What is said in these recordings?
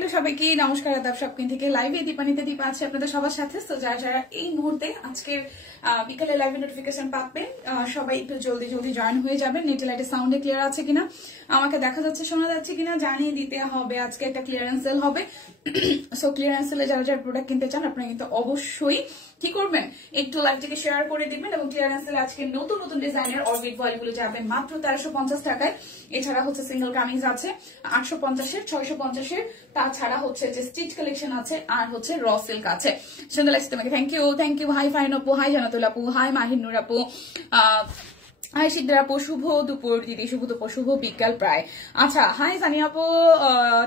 Hello সবাইকে নমস্কার আদাব সবকিন থেকে লাইভে দীপানিতে দীপা আছে আপনাদের সবার সাথে। তো যারা যারা এই মুহূর্তে আজকের বিকালে লাইভে নোটিফিকেশন পাবেন সবাই একটু জলদি জলদি জয়েন হয়ে যাবেন। নেটে লাইটে সাউন্ডে ক্লিয়ার আছে কিনা, আমাকে দেখা যাচ্ছে শোনা যাচ্ছে কিনা জানিয়ে দিতে হবে। আজকে একটা ক্লিয়ারেন্স সেল হবে, সো ক্লিয়ারেন্স সেলে যারা যারা প্রোডাক্ট কিনতে চান আপনারা কিন্তু অবশ্যই কি করবেন, একটু লাইভটিকে শেয়ার করে দিবেন। এবং ক্লিয়ারেন্স সেলে আজকে নতুন নতুন ডিজাইনের অরবিট ভয়েলগুলো যাবেন মাত্র 1350 টাকায়। এছাড়া হচ্ছে সিঙ্গেল কামিজ আছে 850-এর, 650-এর, তাছাড়া হচ্ছে যে স্টিচ কালেকশন আছে, আর হচ্ছে র সিল্ক আছে। সুন্দর লাগছে তোমাকে, থ্যাংক ইউ। হাই ফাইন আপু, হাই জানাতুল আপু, হাই মাহিনুর আপু, হাই সিদ্ধার আপু, শুভ দুপুর দিদি, শুভ দুপুর, শুভ বিকাল প্রায়। আচ্ছা, হাই সানি আপু,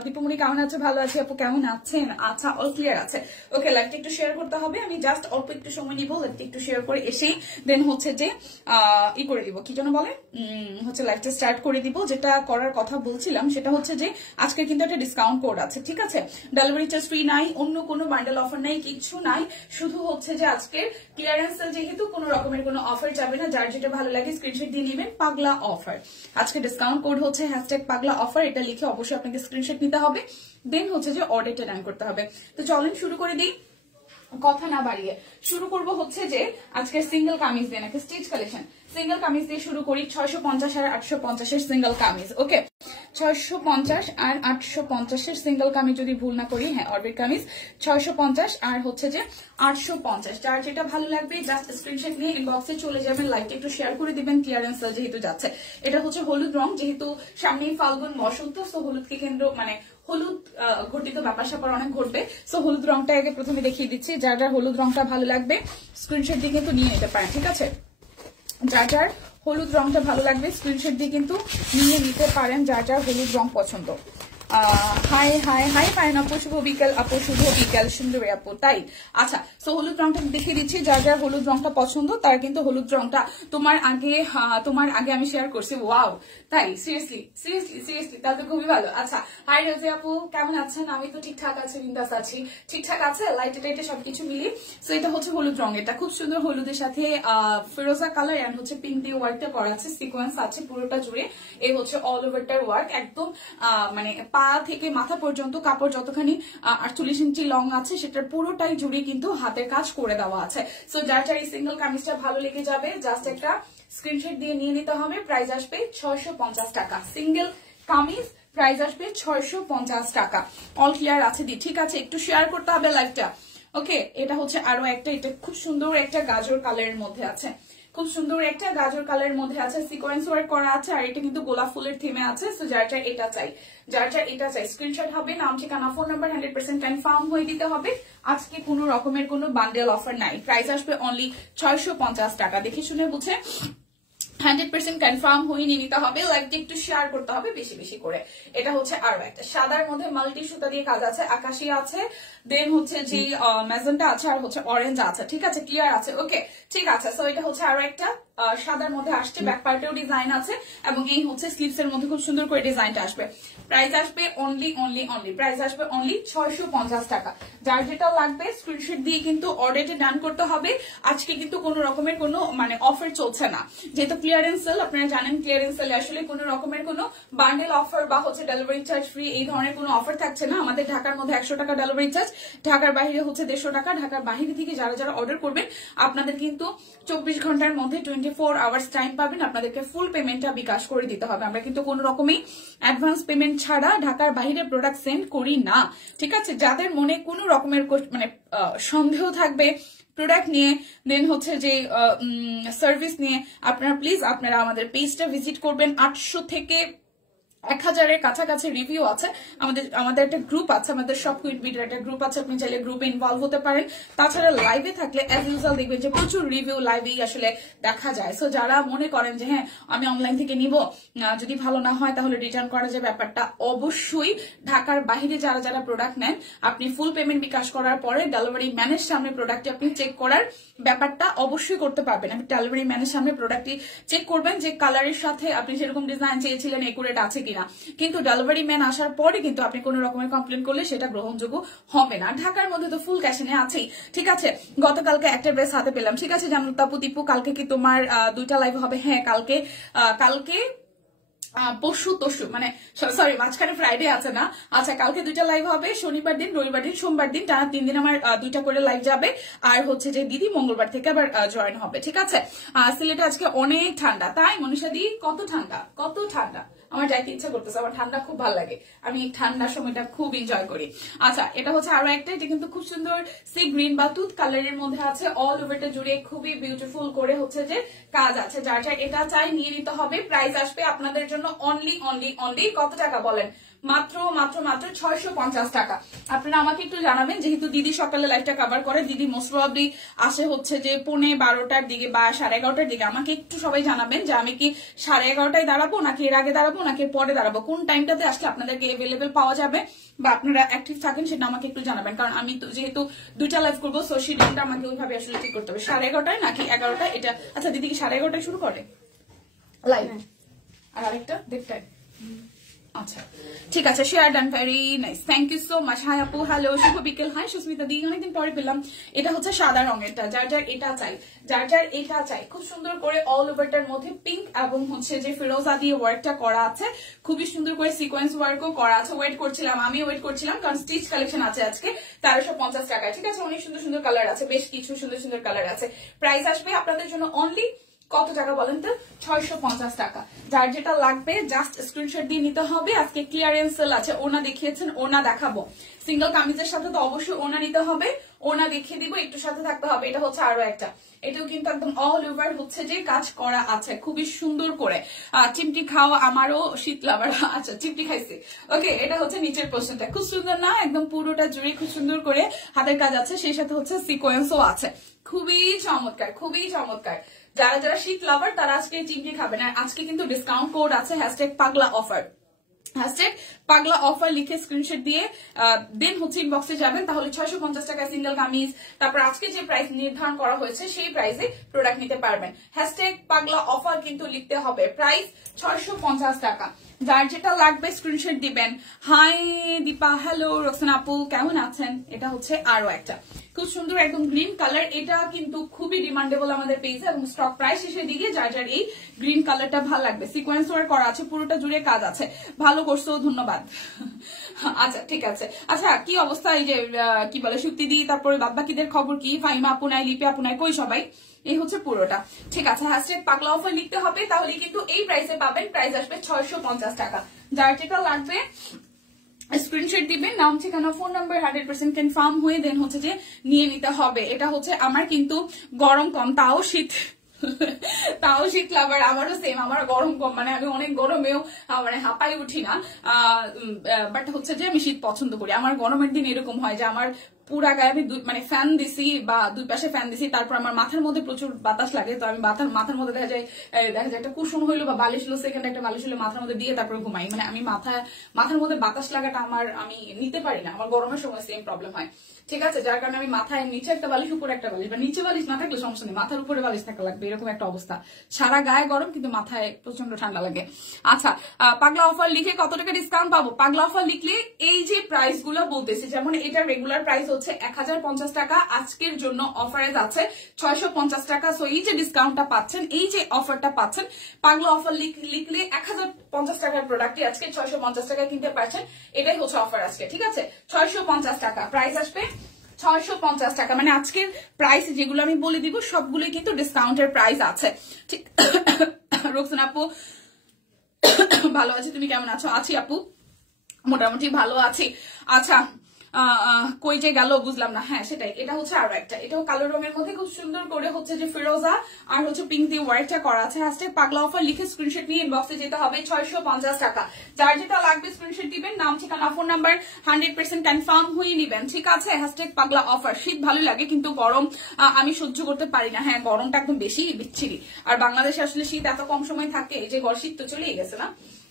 দীপমণি কেমন আছে? ভালো আছি আপু, কেমন আছেন? আচ্ছা, অল ক্লিয়ার আছে। ওকে, লাইভটা একটু শেয়ার করতে হবে। আমি জাস্ট অল্প একটু সময় নিব, লাইভটা একটু শেয়ার করে এসেই দেন হচ্ছে যে ই করে দিব, কি যেন বলে, হচ্ছে লাইভটা স্টার্ট করে দিব। যেটা করার কথা বলছিলাম সেটা হচ্ছে যে আজকে কিন্তু একটা ডিসকাউন্ট কোড আছে, ঠিক আছে? ডেলিভারি চার্জ ফ্রি নাই, অন্য কোনো বান্ডেল অফার নাই, কিছু নাই। শুধু হচ্ছে যে আজকের ক্লিয়ারেন্স সেল যেহেতু কোনো রকমের কোনো অফার যাবে না। যার যেটা ভালো লাগে স্ক্রিনশট দিয়ে নেবেন, পাগলা অফার। আজকে ডিসকাউন্ট কোড হচ্ছে #পাগলা অফার। এটা লিখে অবশ্যই আপনাকে স্ক্রিনশট নিতে হবে, দেন হচ্ছে যে অর্ডারটা ডান করতে হবে। তো চলেন শুরু করে দিই, কথা না বাড়িয়ে শুরু করব হচ্ছে যে আজকে সিঙ্গেল কামিজ দিয়ে নাকি স্টিচ কালেকশন। সিঙ্গেল কামিজ দিয়ে শুরু করি, 650 আর 850-এর সিঙ্গেল কামিজ। ওকে, 650 আর 850-এর সিঙ্গেল কামিজ যদি ভুল না করি, হ্যাঁ অরবিট কামিজ 650 আর হচ্ছে যে 850। যার যেটা ভালো লাগবে জাস্ট স্ক্রিনশট নিয়ে ইনবক্সে চলে যাবেন, লাইকটা একটু শেয়ার করে দিবেন। ক্লিয়ারেন্স সেল যেহেতু যাচ্ছে, এটা হচ্ছে হলুদ রং, যেহেতু সামনেই ফাল্গুন বসন্ত, সো হলুদকে কেন্দ্র মানে হলুদ ঘটিত ব্যাপার স্যাপার অনেক ঘটবে। সো হলুদ রংটা আগে প্রথমে দেখিয়ে দিচ্ছি। যার যার হলুদ রংটা ভালো লাগবে স্ক্রিনশট দিয়ে কিন্তু নিয়ে নিতে পারেন, ঠিক আছে? যার যার হলুদ রংটা ভালো লাগবে স্ক্রিনশট দিয়ে কিন্তু নিয়ে নিতে পারেন, যার যার হলুদ রং পছন্দ। হাই হাই হাই ফাইন আপু, শুভ বিকাল আপু, শুভ বিকাল সুন্দরী আপু। তাই আচ্ছা, সো হলুদ রংটা দেখিয়ে দিচ্ছি। যার যার হলুদ রংটা পছন্দ তার কিন্তু হলুদ রংটা তোমার আগে আমি শেয়ার করছি। ওয়াও, তাই? সিরিয়াসলি তাহলে তো খুবই ভালো। আচ্ছা, হাই রাজি আপু, কেমন আছেন? আমি তো ঠিকঠাক আছি, বিন্দাস আছি, ঠিকঠাক আছে, লাইটে টাইটে সবকিছু মিলিয়ে। সো এটা হচ্ছে হলুদ রং, এটা খুব সুন্দর হলুদের সাথে ফিরোজা কালার এন্ড হচ্ছে পিঙ্ক দিয়ে ওয়ার্কটা করা আছে, সিকোয়েন্স আছে পুরোটা জুড়ে। এই হচ্ছে অল ওভারটার ওয়ার্ক, একদম মানে পা থেকে মাথা পর্যন্ত কাপড় যতখানি 48 ইঞ্চি লং আছে সেটার পুরোটাই জুড়ে কিন্তু হাতের কাজ করে দেওয়া আছে। সো যার যার এই সিঙ্গেল কামিজটা ভালো লেগে যাবে জাস্ট একটা স্ক্রিনশট দিয়ে নিয়ে নিতে হবে। প্রাইস আসবে 650 টাকা। সিঙ্গেল কামিজ প্রাইস আসবে 650 টাকা। অল ক্লিয়ার আছে দি, ঠিক আছে? একটু শেয়ার করতে হবে লাইভটা। ওকে, এটা হচ্ছে আরো একটা, এটা খুব সুন্দর একটা গাজর কালারের মধ্যে আছে, খুব সুন্দর একটা গাজর কালারের মধ্যে আছে, সিকোয়েন্স ওয়ার্ক করা আছে, আর এটা কিন্তু গোলাপ ফুলের থিমে আছে। সো যার যার এটা চাই স্ক্রিনশট হবে, নাম ঠিকানা ফোন নাম্বার 100% কনফার্ম হয়ে দিতে হবে। আজকে কোনো রকমের কোনো বান্ডেল অফার নাই, প্রাইস আসবে অনলি 650 টাকা। দেখে শুনে বুঝে 100% কনফার্ম হয়ে নিয়ে নিতে হবে, লাইভটা একটু শেয়ার করতে হবে বেশি বেশি করে। এটা হচ্ছে আরো একটা সাদার মধ্যে মাল্টি সুতা দিয়ে কাজ আছে, আকাশি আছে, দেন হচ্ছে যে ম্যাজেন্টা আছে, আর হচ্ছে অরেঞ্জ আছে, ঠিক আছে? ক্লিয়ার আছে? ওকে, ঠিক আছে। সো এটা হচ্ছে আরো একটা সাদার মধ্যে আসছে, ব্যাক পার্টেও ডিজাইন আছে, এবং এই হচ্ছে স্লিভস এর মধ্যে খুব সুন্দর করে ডিজাইনটা আসবে। প্রাইস আসবে অনলি প্রাইস আসবে অনলি 650 টাকা। যার যেটা লাগবে স্ক্রিনশট দিয়ে কিন্তু অর্ডারটা ডান করতে হবে। আজকে কিন্তু কোনো রকমের কোনো মানে অফার চলছে না, যেহেতু ক্লিয়ারেন্স সেল। আপনারা জানেন ক্লিয়ারেন্স সেলে আসলে কোনো রকমের কোনো বান্ডেল অফার বা হচ্ছে ডেলিভারি চার্জ ফ্রি এই ধরনের কোনো অফার থাকছে না। আমাদের ঢাকার মধ্যে 100 টাকা ডেলিভারি চার্জ, ঢাকার বাইরে হচ্ছে 150 টাকা। ঢাকার বাইরে থেকে যারা যারা অর্ডার করবেন আপনাদের কিন্তু 24 ঘন্টার মধ্যে 24 আওয়ার্স টাইম পাবেন। আপনাদেরকে ফুল পেমেন্টটা বিকাশ করে দিতে হবে। আমরা কিন্তু কোনো রকমই অ্যাডভান্স পেমেন্ট ছাড়া ঢাকার বাইরে প্রোডাক্ট সেন্ড করি না, ঠিক আছে? যাদের মনে কোনো রকমের মানে সন্দেহ থাকবে প্রোডাক্ট নিয়ে, দেন হচ্ছে যে সার্ভিস নিয়ে, আপনারা প্লিজ আপনারা আমাদের পেজটা ভিজিট করবেন। 800 থেকে 1000-এর কাছাকাছি রিভিউ আছে। আমাদের একটা গ্রুপ আছে, আমাদের সব কুইট বিডের একটা গ্রুপ আছে, আপনি চাইলে গ্রুপে ইনভলভ হতে পারেন। তাছাড়া লাইভে থাকলে অ্যাজ ইউজুয়াল দেখবেন যে প্রচুর রিভিউ লাইভেই আসলে দেখা যায়। সো যারা মনে করেন যে হ্যাঁ আমি অনলাইন থেকে নিব, যদি ভালো না হয় তাহলে রিটার্ন করা যায়, ব্যাপারটা অবশ্যই ঢাকার বাইরে যারা যারা প্রোডাক্ট নেন আপনি ফুল পেমেন্ট বিকাশ করার পরে ডেলিভারি ম্যানের সামনে প্রোডাক্টটি আপনি চেক করার ব্যাপারটা অবশ্যই করতে পারবেন। আপনি ডেলিভারি ম্যানের সামনে প্রোডাক্টটি চেক করবেন যে কালারের সাথে আপনি যেরকম ডিজাইন চেয়েছিলেন একুরেট আছে কিনা। কিন্তু ডেলিভারি ম্যান আসার পরে কিন্তু আপনি কোনো রকমের কমপ্লেন করলে সেটা গ্রহণযোগ্য হবে না। ঢাকার মধ্যে তো ফুল ক্যাশনে আছেই, ঠিক আছে? গতকালকে একটা ড্রেস হাতে পেলাম, ঠিক আছে? জানো তাপু দীপু, কালকে কি তোমার 2টা লাইভ হবে? হ্যাঁ, কালকে পরশু তরশু মানে সরি মাঝখানে ফ্রাইডে আছে না। আচ্ছা কালকে 2টা লাইভ হবে, শনিবার দিন, রবিবার দিন, সোমবার দিন, টানা 3 দিন আমার 2টা করে লাইভ যাবে। আর হচ্ছে যে দিদি মঙ্গলবার থেকে আবার জয়েন হবে, ঠিক আছে। সিলেটে আজকে অনেক ঠান্ডা, তাই মনীষা দি? কত ঠান্ডা, কত ঠান্ডা, আমার যাইতে ইচ্ছা করতেছে, আমার ঠান্ডা খুব ভালো লাগে, আমি এই ঠান্ডার সময়টা খুব এনজয় করি। আচ্ছা এটা হচ্ছে আরো একটা, এটা কিন্তু খুব সুন্দর সি গ্রিন বা তুত কালারের মধ্যে আছে, অল ওভারটা জুড়ে খুবই বিউটিফুল করে হচ্ছে যে কাজ আছে। যার যার এটা চাই নিয়ে নিতে হবে। প্রাইস আসবে আপনাদের জন্য অনলি অনলি অনলি কত টাকা বলেন? মাত্র মাত্র মাত্র 650 টাকা। আপনারা আমাকে একটু জানাবেন, যেহেতু দিদি সকালে লাইভটা কভার করে, দিদি মোস্ট প্রবাবলি আসে হচ্ছে যে 11:30টার দিকে বা 11:30টার দিকে। আমাকে একটু সবাই জানাবেন যে আমি কি 11:30টায় দাঁড়াবো, নাকি এর আগে দাঁড়াবো, নাকি এর পরে দাঁড়াবো, কোন টাইমটাতে আসলে আপনাদেরকে অ্যাভেলেবেল পাওয়া যাবে বা আপনারা অ্যাক্টিভ থাকেন সেটা আমাকে একটু জানাবেন। কারণ আমি তো যেহেতু 2টা লাইভ করবো, সো শিডিউলটা আমাকে ওইভাবে আসলে ঠিক করতে হবে। 11:30টায় নাকি 11টায় এটা? আচ্ছা দিদি কি 11:30টায় শুরু করে লাইভ? আর আরেকটা 1:30টায়? আচ্ছা ঠিক আছে, share done, very nice, thank you so much. Hi আপু, হ্যালো, শুভ বিকেল। হাই সুস্মিতা দি, অনেকদিন পরে পেলাম। এটা হচ্ছে সাদা রঙেরটা, যার যার এটা চাই, যার যার এটা চাই। খুব সুন্দর করে অল ওভারটার মধ্যে পিঙ্ক এবং হচ্ছে যে ফিরোজা দিয়ে ওয়ার্কটা করা আছে, খুবই সুন্দর করে সিকোয়েন্স ওয়ার্কও করা আছে। ওয়েট করছিলাম, আমি ওয়েট করছিলাম, কারণ স্টিচ কালেকশন আছে আজকে 1350 টাকায়, ঠিক আছে। অনেক সুন্দর সুন্দর কালার আছে, বেশ কিছু সুন্দর সুন্দর কালার আছে। প্রাইস আসবে আপনাদের জন্য অনলি কত টাকা বলেন তো? 650 টাকা। যার যেটা লাগবে জাস্ট স্ক্রিনশট দিয়ে নিতে হবে। আজকে ক্লিয়ারেন্স সেল আছে, ওনা দেখিয়েছেন, ওনা দেখাবো। সিঙ্গেল কামিজের সাথে তো অবশ্যই ওনা নিতে হবে, ওনা দেখিয়ে দিব, একটু সাথে থাকতে হবে। এটা হচ্ছে আরো একটা, এটাও কিন্তু একদম অল ওভার হচ্ছে যে কাজ করা আছে, খুবই সুন্দর করে। চিমটি খাওয়া আমারও শীত লাভার, আচ্ছা চিমটি খাইছি, ওকে। এটা হচ্ছে নিচের পোর্শনটা, খুব সুন্দর না? একদম পুরোটা জুড়ে খুব সুন্দর করে হাতের কাজ আছে, সেই সাথে হচ্ছে সিকোয়েন্সও আছে, খুবই চমৎকার, খুবই চমৎকার। যারা যারা শীত লাভার তারা আজকে চিমটি খাবেন। আর আজকে কিন্তু ডিসকাউন্ট কোড আছে, #পাগলা অফার, #পাগলা অফার লিখে স্ক্রিনশট দিয়ে দেন হচ্ছে ইনবক্সে যাবেন, তাহলে 650 টাকা সিঙ্গেল কামিজ, তারপর আজকে যে প্রাইস নির্ধারণ করা হয়েছে সেই প্রাইসে প্রোডাক্ট নিতে পারবেন। #পাগলা অফার কিন্তু লিখতে হবে, প্রাইস 650 টাকা। যার যেটা লাগবে স্ক্রিনশট দিবেন। হাই দীপা, হ্যালো রোকসানা আপু, কেমন আছেন? এটা হচ্ছে আরো একটা খুব সুন্দর একদম গ্রিন কালার, এটা কিন্তু খুবই ডিমান্ডেবল আমাদের পেজে এবং স্টক প্রায় শেষের দিকে। যার যার এই গ্রিন কালারটা ভালো লাগবে, সিকোয়েন্স ওয়ার্ক করা আছে, পুরোটা জুড়ে কাজ আছে, ভালো করছো, ধন্যবাদ। আচ্ছা ঠিক আছে। আচ্ছা কি অবস্থা, এই যে কি বলে সুক্তি দি, তারপরে বাদবাকিদের খবর কি? ফাইমা আপু নাই, লিপি আপু নাই, কই সবাই? এই হচ্ছে পুরোটা, ঠিক আছে। #পাগলা অফার লিখতে হবে, তাহলে কিন্তু এই প্রাইসে পাবেন। প্রাইস আসবে 650 টাকা। যার যেটা লাগবে স্ক্রিনশট দিবেন, নাম ঠিকানা ফোন নাম্বার 100% কনফার্ম হয়ে দেন হচ্ছে যে নিয়ে নিতে হবে। এটা হচ্ছে আমার কিন্তু গরম কম, তাও শীত, তাও শীত লাভার, আমারও সেম, আমার গরম কম, মানে আমি অনেক গরমেও মানে হাঁপাই উঠি না, বাট হচ্ছে যে আমি শীত পছন্দ করি। আমার গরমের দিন এরকম হয় যে আমার পুরা গায়ে আমি মানে ফ্যান দিছি বা দুই পাশে ফ্যান দিছি, তারপর আমার মাথার মধ্যে প্রচুর বাতাস লাগে, তো আমি মাথার মধ্যে দেখা যায় একটা কুসুম হইলো বা বালিশ হলো, সেখানে একটা বালিশ হলো মাথার মধ্যে দিয়ে তারপরে ঘুমাই। মানে আমি মাথার মধ্যে বাতাস লাগাটা আমি নিতে পারি না, আমার গরমের সময় সেম প্রবলেম হয়, ঠিক আছে। যার কারণে আমি মাথায় নিচে একটা বালিশ, উপরে একটা বালিশ, বা নিচে বালিশ না থাকলে সমস্যা নেই, মাথার উপরে বালিশ থাকা লাগবে, এরকম একটা অবস্থা। সারা গায়ে গরম কিন্তু মাথায় প্রচন্ড ঠান্ডা লাগে। আচ্ছা পাগলা অফার লিখে কত টাকা ডিসকাউন্ট পাবো? পাগলা অফার লিখলে এই যে প্রাইস গুলো বলতেছি, যেমন এটা রেগুলার প্রাইস হচ্ছে 1050 টাকা, আজকের জন্য অফারে যাচ্ছে 650 টাকা। সো এই যে ডিসকাউন্টটা পাচ্ছেন, এই যে অফারটা পাচ্ছেন, পাগলা অফার লিখলে 1050 টাকার প্রোডাক্টই আজকে 650 টাকা কিনতে পারছেন। এটাই হচ্ছে অফার আজকে, ঠিক আছে। 650 টাকা প্রাইস আসবে, 650 টাকা। মানে আজকের প্রাইস যেগুলো আমি বলে দিব সবগুলোই কিন্তু ডিসকাউন্টের প্রাইস আছে, ঠিক। রোকসানা আপু ভালো আছি, তুমি কেমন আছো? আছি আপু, মোটামুটি ভালো আছি। আচ্ছা কই যে গেল বুঝলাম না। হ্যাঁ সেটাই, এটা হচ্ছে আরো একটা, এটাও কালো রঙের মধ্যে খুব সুন্দর করে হচ্ছে যে ফিরোজা আর হচ্ছে পিঙ্ক দিয়ে ওয়ার্কটা করা আছে। #পাগলা অফার লিখে স্ক্রিনশট নিয়ে ইনবক্সে যেতে হবে, 650 টাকা। যার যেটা লাগবে স্ক্রিনশট দিবেন, নাম ঠিকানা ফোন নাম্বার 100% কনফার্ম হয়ে নিবেন, ঠিক আছে। #পাগলা অফার। শীত ভালো লাগে কিন্তু গরম আমি সহ্য করতে পারি না। হ্যাঁ গরমটা একদম বেশি বিচ্ছিরি, আর বাংলাদেশে আসলে শীত এত কম সময় থাকে যে শীত তো চলেই গেছে না।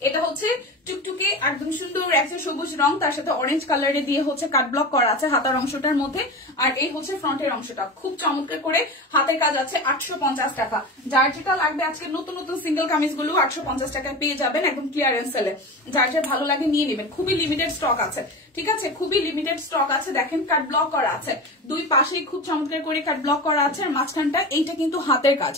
এটা হচ্ছে টুকটুকে একদম সুন্দর একটা সবুজ রং, তার সাথে অরেঞ্জ কালারে দিয়ে হচ্ছে কাট ব্লক করা আছে হাতার অংশটার মধ্যে, আর এই হচ্ছে ফ্রন্টের অংশটা, খুব চমৎকার করে হাতের কাজ আছে। 850 টাকা। যার যেটা লাগবে আজকে নতুন নতুন সিঙ্গেল কামিজ গুলো 850 টাকায় পেয়ে যাবেন, একদম ক্লিয়ারেন্স সেলে। যার যা ভালো লাগে নিয়ে নেবেন, খুবই লিমিটেড স্টক আছে, ঠিক আছে, খুবই লিমিটেড স্টক আছে। দেখেন কাট ব্লক করা আছে, দুই পাশেই খুব চমৎকার করে কাট ব্লক করা আছে, আর মাঝখানটা এইটা কিন্তু হাতের কাজ,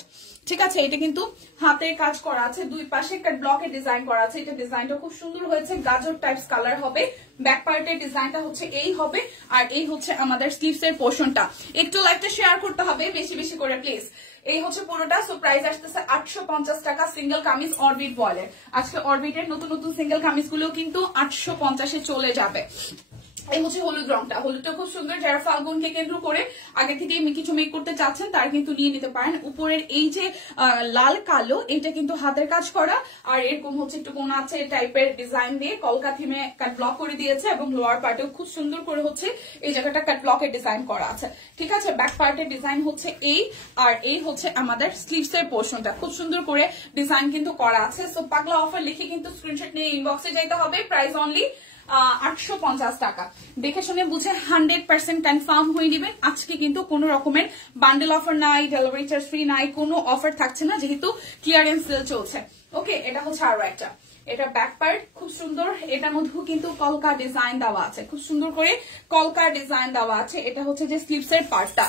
ঠিক আছে। এটা কিন্তু হাতের কাজ করা আছে, দুই পাশে কাট ব্লকের ডিজাইন করা আছে। আছে, এটা ডিজাইনটা খুব সুন্দর হয়েছে, গাজর টাইপস কালার হবে। ব্যাক পার্টের ডিজাইনটা হচ্ছে এই হবে, আর এই হচ্ছে আমাদের স্লিভস এর পোর্শনটা। একটু লাইভটা শেয়ার করতে হবে বেশি বেশি করে প্লিজ। এই হচ্ছে পুরোটা। সো প্রাইস আসতেছে 850 টাকা সিঙ্গেল কামিজ অরবিট বয়েলের। আজকে অরবিটের নতুন নতুন সিঙ্গেল কামিজ গুলো কিন্তু 850-এ চলে যাবে। এই হচ্ছে হলুদ রংটা, হলুদটা খুব সুন্দর। যারা ফাল্গুনকে কেন্দ্র করে আগে থেকে কিছু মেক করতে চাচ্ছেন তারা কিন্তু নিয়ে নিতে পারেন। উপরের এই যে লাল কালো, এটা কিন্তু হাতের কাজ করা, আর এরকম হচ্ছে একটু কোনা আছে টাইপের ডিজাইন দিয়ে কলকা থিমে কাট ব্লক করে দিয়েছে, এবং লোয়ার পার্টেও খুব সুন্দর করে হচ্ছে এই জায়গাটা কাট ব্লকের ডিজাইন করা আছে। ঠিক আছে, ব্যাক পার্টের ডিজাইন হচ্ছে এই, আর এই হচ্ছে আমাদের স্লিভস এর পোর্শনটা খুব সুন্দর করে ডিজাইন কিন্তু করা আছে। সো পাগলা অফার লিখে কিন্তু স্ক্রিনশট নিয়ে ইনবক্সে যাইতে হবে। প্রাইস অনলি 850 টাকা। দেখে শুনে বুঝে 100% কনফার্ম হয়ে নেবেন। আজকে কিন্তু কোনো রকমের বান্ডেল অফার নাই, ডেলিভারি চার্জ ফ্রি নাই, কোনো অফার থাকছে না যেহেতু ক্লিয়ারেন্স সেল চলছে। ওকে, এটা হচ্ছে আরো একটা, এটা ব্যাক পার্ট খুব সুন্দর। এটার মধ্যেও কিন্তু কলকা ডিজাইন দেওয়া আছে, খুব সুন্দর করে কলকা ডিজাইন দেওয়া আছে। এটা হচ্ছে যে স্লিভস এর পার্টটা।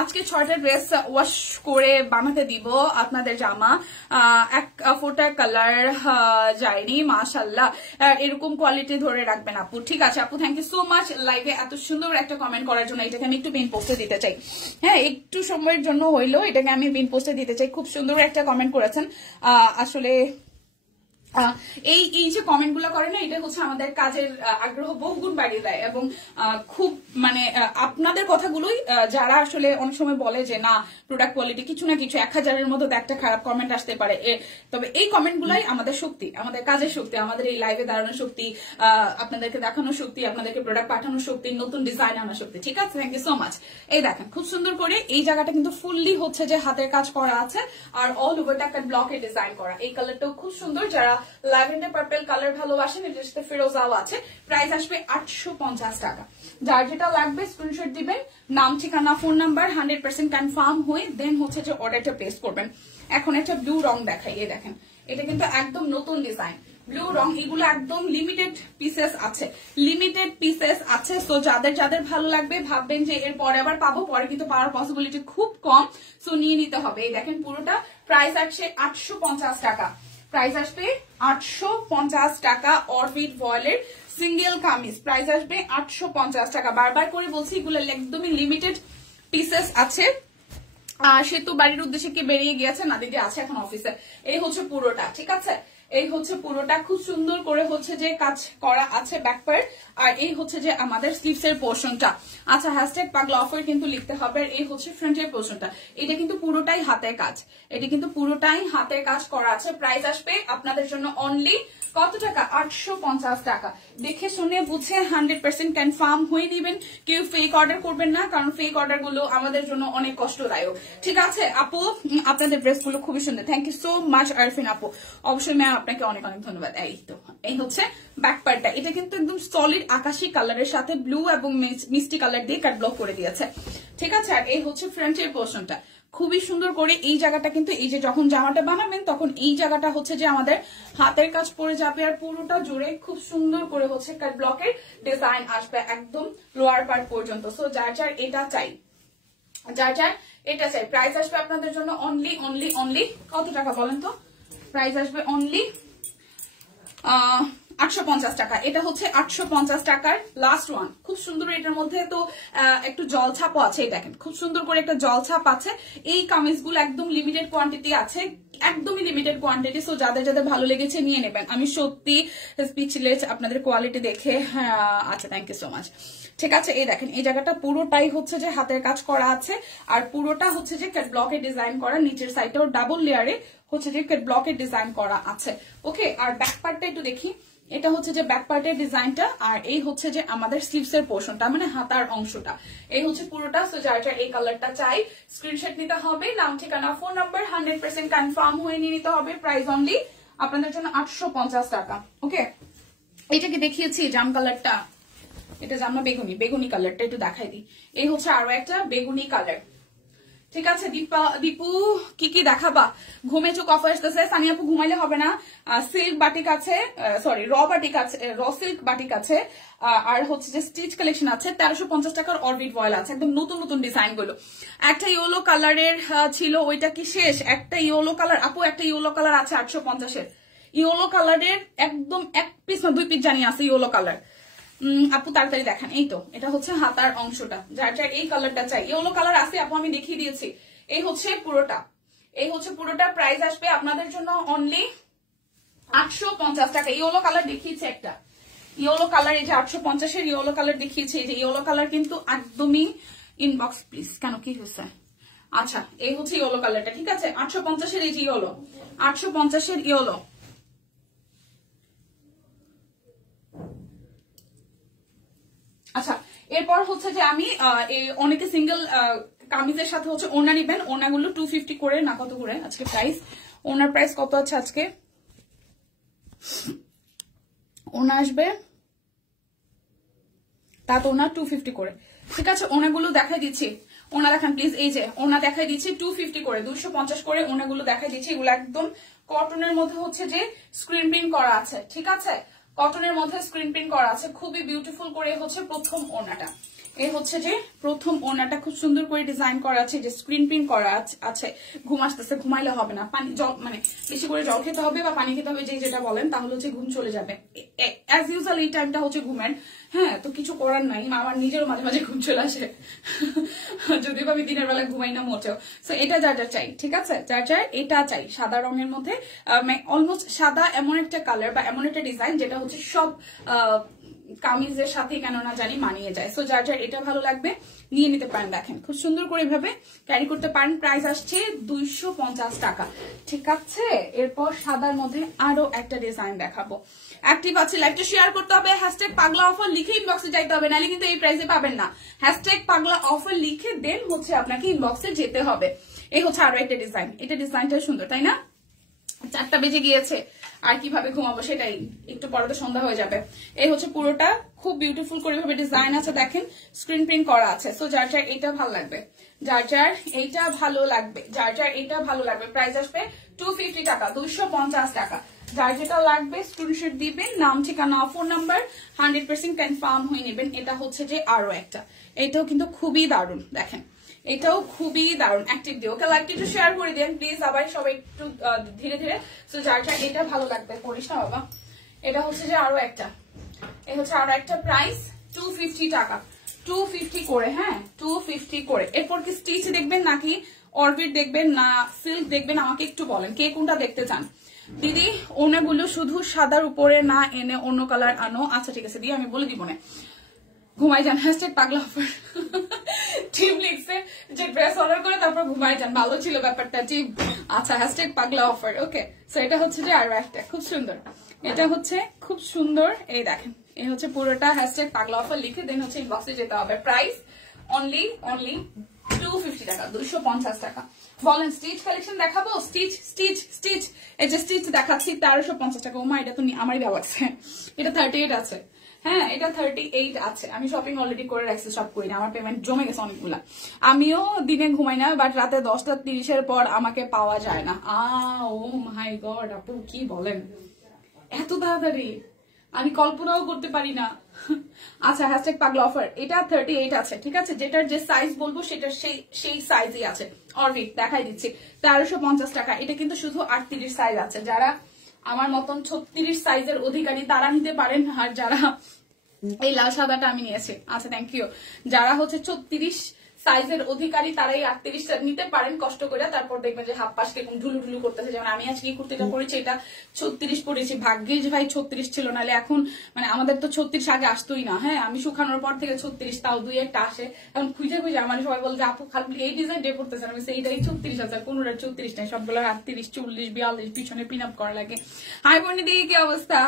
আজকে 6টা ড্রেস ওয়াশ করে বানাতে দিব আপনাদের জামা, এক ফোটা কালার যায়নি মাশাআল্লাহ। এরকম কোয়ালিটি ধরে রাখবেন আপু। ঠিক আছে আপু, থ্যাংক ইউ সো মাচ লাইভে এত সুন্দর একটা কমেন্ট করার জন্য। এটাকে আমি একটু পিন পোস্টে দিতে চাই, হ্যাঁ একটু সময়ের জন্য হইলো এটাকে আমি পিন পোস্টে দিতে চাই। খুব সুন্দর একটা কমেন্ট করেছেন। আসলে এই যে কমেন্ট গুলো করে না, এটা হচ্ছে আমাদের কাজের আগ্রহ বহুগুণ বাড়িয়ে দেয়, এবং খুব মানে আপনাদের কথাগুলোই যারা আসলে অনেক সময় বলে যে না প্রোডাক্ট কোয়ালিটি কিছু না কিছু 1000-এর মধ্যে একটা খারাপ কমেন্ট আসতে পারে, তবে এই কমেন্ট গুলাই আমাদের শক্তি, আমাদের কাজের শক্তি, আমাদের এই লাইভে দাঁড়ানোর শক্তি, আপনাদেরকে দেখানোর শক্তি, আপনাদেরকে প্রোডাক্ট পাঠানোর শক্তি, নতুন ডিজাইন আনার শক্তি। ঠিক আছে, থ্যাংক ইউ সো মাচ। এই দেখেন খুব সুন্দর করে এই জায়গাটা কিন্তু ফুললি হচ্ছে যে হাতের কাজ করা আছে, আর অল ওভারটা একটা ব্লকে ডিজাইন করা। এই কালারটাও খুব সুন্দর। যারা ল্যাভেন্ডার পার্পল কালার ভালোবাসেন, এটার সাথে ফিরোজাও আছে। প্রাইস আসবে 850 টাকা। যার যেটা লাগবে স্ক্রিনশট দিবেন, নাম ঠিকানা ফোন নাম্বার 100% কনফার্ম হয়ে দেন হচ্ছে যে অর্ডারটা প্লেস করবেন। এখন একটা ব্লু রং দেখাই, এই দেখেন এটা কিন্তু একদম নতুন ডিজাইন ব্লু রং। এগুলো একদম লিমিটেড পিসেস আছে, লিমিটেড পিসেস আছে। সো যাদের যাদের ভালো লাগবে ভাববেন যে এর পরে আবার পাবো, পরে কিন্তু পাওয়ার পসিবিলিটি খুব কম। সো নিয়ে নিতে হবে। এই দেখেন পুরোটা প্রাইস আসছে 850 টাকা। প্রাইস আসবে 850 টাকা। অরবিট ভয়েলের সিঙ্গেল কামিজ প্রাইস আসবে 850 টাকা। বারবার করে বলছি এগুলো একদমই লিমিটেড পিসেস আছে। সে তো বাড়ির উদ্দেশ্যে কি বেরিয়ে গিয়েছে, না দিদি আছে এখন অফিসে। এই হচ্ছে পুরোটা, ঠিক আছে এই হচ্ছে পুরোটা। খুব সুন্দর করে হচ্ছে যে কাজ করা আছে ব্যাক পার্ট, আর এই হচ্ছে যে আমাদের স্লিভস এর পোর্শনটা। আচ্ছা হ্যাশট্যাগ পাগলা অফার কিন্তু লিখতে হবে। আর এই হচ্ছে ফ্রন্টের পোর্শনটা, এটা কিন্তু পুরোটাই হাতের কাজ, এটা কিন্তু পুরোটাই হাতের কাজ করা আছে। প্রাইস আসবে আপনাদের জন্য অনলি কত টাকা? 850 টাকা। দেখে শুনে বুঝে 100% কনফার্ম হয়ে দিবেন। কেউ ফেক অর্ডার করবেন না, কারণ ফেক অর্ডার গুলো আমাদের জন্য অনেক কষ্টদায়ক। ঠিক আছে আপু, আপনাদের ড্রেস গুলো খুবই সুন্দর। Thank you so much Arfin আপু, অবশ্যই ম্যাম আপনাকে অনেক অনেক ধন্যবাদ। এই তো এই হচ্ছে ব্যাক পার্টটা। এটা কিন্তু একদম সলিড আকাশি কালারের সাথে ব্লু এবং মিষ্টি কালার দিয়ে কাট ব্লক করে দিয়েছে। ঠিক আছে, আর এই হচ্ছে ফ্রন্টের পোর্শনটা খুবই সুন্দর করে। এই জায়গাটা কিন্তু এই যে যখন জামাটা বানাবেন তখন এই জায়গাটা হচ্ছে যে আমাদের হাতের কাজ পড়ে যাবে, আর পুরোটা জুড়ে খুব সুন্দর করে হচ্ছে কাট ব্লকের ডিজাইন আসবে একদম লোয়ার পার্ট পর্যন্ত। সো যার যার এটা চাই, যার যার এটা চাই। প্রাইস আসবে আপনাদের জন্য অনলি অনলি অনলি কত টাকা বলেন তো? প্রাইস আসবে অনলি 850 টাকা। এটা হচ্ছে 850 টাকার লাস্ট ওয়ান। খুব সুন্দর, এটার মধ্যে তো একটু জল ছাপও আছে। দেখেন খুব সুন্দর করে একটা জল ছাপ আছে। এই কামিজগুলো একদম লিমিটেড কোয়ান্টিটি আছে, একদমই লিমিটেড কোয়ান্টিটি। সো যাদের যাদের ভালো লেগেছে নিয়ে নেবেন। আমি সত্যি স্পিচলেস আপনাদের কোয়ালিটি দেখে। আচ্ছা থ্যাংক ইউ সো মাচ। ঠিক আছে, এই দেখেন এই জায়গাটা পুরোটাই হচ্ছে যে হাতের কাজ করা আছে, আর পুরোটা হচ্ছে যে কাট ব্লকে ডিজাইন করা। নিচের সাইডেও ডাবল লেয়ারে হচ্ছে যে কাট ব্লকে ডিজাইন করা আছে। ওকে, আর ব্যাক পার্টটা একটু দেখি। এটা হচ্ছে যে ব্যাক পার্টের ডিজাইনটা, আর এই হচ্ছে যে আমাদের স্লিভস এর পোর্শনটা, মানে হাতার অংশটা। এই হচ্ছে পুরোটা। সো যার যার এই কালারটা চাই স্ক্রিনশট নিতে হবে, নাম ঠিকানা ফোন নাম্বার 100% কনফার্ম হয়ে নিয়ে নিতে হবে। প্রাইস অনলি আপনাদের জন্য 850 টাকা। ওকে, এটাকে দেখিয়েছি জাম কালারটা, এটা জামা বেগুনি, বেগুনি কালারটা একটু দেখাই দিই। এই হচ্ছে আরো একটা বেগুনি কালার। ঠিক আছে দীপু, কি কি দেখাবা? ঘুমে চোখ অফ আসতেছে। সানি আপু ঘুমাইলে হবে না, সিল্ক বাটিক আছে, সরি র বাটিক আছে, র সিল্ক বাটিক আছে, আর হচ্ছে যে স্টিচ কালেকশন আছে। 1350 টাকার অরবিট ভয়েল আছে, একদম নতুন নতুন ডিজাইন গুলো। একটা ইয়েলো কালারের ছিল, ওইটা কি শেষ? একটা ইয়েলো কালার আপু, একটা ইয়েলো কালার আছে 850-এর। ইয়েলো কালারের একদম 1 পিস না 2 পিস জানি আছে ইয়েলো কালার। আপু তাড়াতাড়ি দেখান। এই তো এটা হচ্ছে হাতার অংশটা, যার যার এই কালারটা চাই। ইয়েলো কালার আছে আপু, আমি দেখিয়ে দিয়েছি। এই হচ্ছে পুরোটা, এই হচ্ছে পুরোটা। প্রাইস আসবে আপনাদের জন্য অনলি 850 টাকা। ইয়েলো কালার দেখিয়েছি একটা, ইয়েলো কালার, এই যে 850-এর ইয়েলো কালার দেখিয়েছি। এই যে ইয়েলো কালার কিন্তু একদমই ইনবক্স প্লিজ। কেন কি হয়েছে? আচ্ছা এই হচ্ছে ইয়েলো কালারটা, ঠিক আছে। 850-এর এই যে ইয়েলো, 850-এর ইয়েলো। আচ্ছা এরপর হচ্ছে যে আমি অনেকে সিঙ্গেল কামিজের সাথে হচ্ছে ওনা নিবেন। ওনাগুলো 250 করে না কত করে আজকে প্রাইস? ওনার প্রাইস কত আছে আজকে? ওনা আসবে তা তো ওনা 250 করে, ঠিক আছে। ওনাগুলো দেখাই দিচ্ছি, ওনা দেখান প্লিজ। এই যে ওনা দেখাই দিচ্ছি 250 করে, 250 করে ওনাগুলো দেখাই দিচ্ছি। এগুলো একদম কটনের মধ্যে হচ্ছে যে স্ক্রিন প্রিন্ট করা আছে, ঠিক আছে। কটনের মধ্যে স্ক্রিন প্রিন্ট করা আছে, খুবই বিউটিফুল করে হচ্ছে প্রথম ওনাটা। এই হচ্ছে যে প্রথম ওনাটা, খুব সুন্দর করে ডিজাইন করা আছে, যে স্ক্রিন প্রিন্ট করা আছে। ঘুম আসতেছে, ঘুমাইলে হবে না, পানি জল মানে বেশি করে জল খেতে হবে বা পানি খেতে হবে, যেটা বলেন, তাহলে হচ্ছে ঘুম চলে যাবে। অ্যাজ ইউজুয়াল এই টাইমটা হচ্ছে ঘুমের, হ্যাঁ। তো কিছু করার নাই, আমার নিজেরও মাঝে মাঝে ঘুম চলে আসে, যদিও আমি দিনের বেলা ঘুমাই না মোটেও। সো এটা যার যার চাই, ঠিক আছে। যার যার এটা চাই সাদা রঙের মধ্যে, অলমোস্ট সাদা এমন একটা কালার বা এমন একটা ডিজাইন যেটা হচ্ছে সব কামিজের সাথে কেন না জানি মানিয়ে যায়। সো যার যার এটা ভালো লাগবে নিয়ে নিতে পারেন। দেখেন খুব সুন্দর করে এভাবে ক্যারি করতে পারেন। প্রাইস আসছে 250 টাকা, ঠিক আছে। এরপর সাদার মধ্যে আরো একটা ডিজাইন দেখাবো। অ্যাক্টিভ আছে, লাইকটা শেয়ার করতে হবে, হ্যাশট্যাগ পাগলা অফার লিখে ইনবক্সে যাইতে হবে, নাহলে কিন্তু এই প্রাইসে পাবেন না। হ্যাশট্যাগ পাগলা অফার লিখে দেন হচ্ছে আপনাকে ইনবক্সে যেতে হবে। এই হচ্ছে আরো একটা ডিজাইন, এটা ডিজাইনটা সুন্দর তাই না? 4টা বেজে গিয়েছে, আর কিভাবে ঘুমাবো সেটাই, একটু পরে তো সন্ধ্যা হয়ে যাবে। এই হচ্ছে পুরোটা, খুব বিউটিফুল করে ভাবে ডিজাইন আছে, দেখেন স্ক্রিন প্রিন্ট করা আছে। সো যার যার এটা ভালো লাগবে, যার যার এইটা ভালো লাগবে, যার যার এটা ভালো লাগবে। প্রাইস আসবে 250 টাকা, 250 টাকা। যার যেটা লাগবে স্ক্রিনশট দিবেন, নাম ঠিকানা ফোন নাম্বার 100% কনফার্ম হয়ে নেবেন। এটা হচ্ছে যে আরো একটা, এটাও কিন্তু খুবই দারুণ, দেখেন এটাও খুবই দারুণ। অ্যাক্টিভ দিয়ে ওকে লাইকটা একটু শেয়ার করে দেন প্লিজ, আবার সবাই একটু ধীরে ধীরে। সো যার যার এটা ভালো লাগবে করিস না বাবা। এটা হচ্ছে যে আরো একটা, এই হচ্ছে আরো একটা। প্রাইস 250 টাকা, 250 করে, হ্যাঁ 250 করে। এরপর কি স্টিচ দেখবেন নাকি অরবিট দেখবেন না সিল্ক দেখবেন, আমাকে একটু বলেন কে কোনটা দেখতে চান। দিদি ওনাগুলো শুধু সাদার উপরে না এনে অন্য কালার আনো। আচ্ছা ঠিক আছে দিদি, আমি বলে দিব না। ঘুমাই যান, হ্যাশট্যাগ পাগলা অফার। টিম লিখছে যে ড্রেস অর্ডার করে তারপর ঘুমাই যান, ভালো ছিল ব্যাপারটা টিম। আচ্ছা হ্যাশট্যাগ পাগলা অফার, ওকে। সো এটা হচ্ছে যে আরো একটা খুব সুন্দর, এটা হচ্ছে খুব সুন্দর। এই দেখেন এই হচ্ছে পুরোটা, হ্যাশট্যাগ পাগলা অফার লিখে দেন হচ্ছে ইনবক্সে যেতে হবে। প্রাইস অনলি 250 টাকা, 250 টাকা। বলেন স্টিচ কালেকশন দেখাবো? স্টিচ স্টিচ স্টিচ, এই যে স্টিচ দেখাচ্ছি 1350 টাকা। ওমা এটা তো আমারই ভালো লাগছে, এটা 38 আছে, হ্যাঁ এটা 38 আছে। আমি শপিং অলরেডি করে রাখছি, সব করি না, আমার পেমেন্ট জমে গেছে অনেকগুলা। আমিও দিনে ঘুমাই না, বাট রাতে 10টা 30-এর পর আমাকে পাওয়া যায় না। ও মাই গড আপু কি বলেন, এত তাড়াতাড়ি আমি কল্পনাও করতে পারি না। আচ্ছা হ্যাশট্যাগ পাগলা অফার, এটা 38 আছে, ঠিক আছে। যেটার যে সাইজ বলবো সেটা সেই সাইজই আছে। অরবিট দেখাই দিচ্ছি 1350 টাকা। এটা কিন্তু শুধু 38 সাইজ আছে, যারা আমার মতন 36 সাইজের অধিকারী তারা নিতে পারেন। আর যারা এই লাল সাদাটা আমি নিয়েছি, আচ্ছা থ্যাংক ইউ, যারা হচ্ছে 36 সাইজের অধিকারী তারা এই 38টা নিতে পারেন কষ্ট করে। তারপর দেখবেন যে হাত পাশ কিরকম ঢুলু ঢুলু করতেছে। যেমন আমি আজকে এই কুর্তিটা পরেছি, এটা 36 পরেছি, ভাগ্যিস ভাই 36 ছিল, নাহলে এখন মানে আমাদের তো 36 আগে আসতোই না। হ্যাঁ আমি শুকানোর পর থেকে 36, তাও 2-1টা আসে। এখন খুঁজে খুঁজে আমার সবাই বলছে আপু খালি এই ডিজাইন ডে পড়তেছেন, আমি এইটাই 36 আছে, কোনোটা 34 নাই, সবগুলো 38, 40, 42 পিছনে পিন আপ করা লাগে। হাই বনি দিকে কি অবস্থা?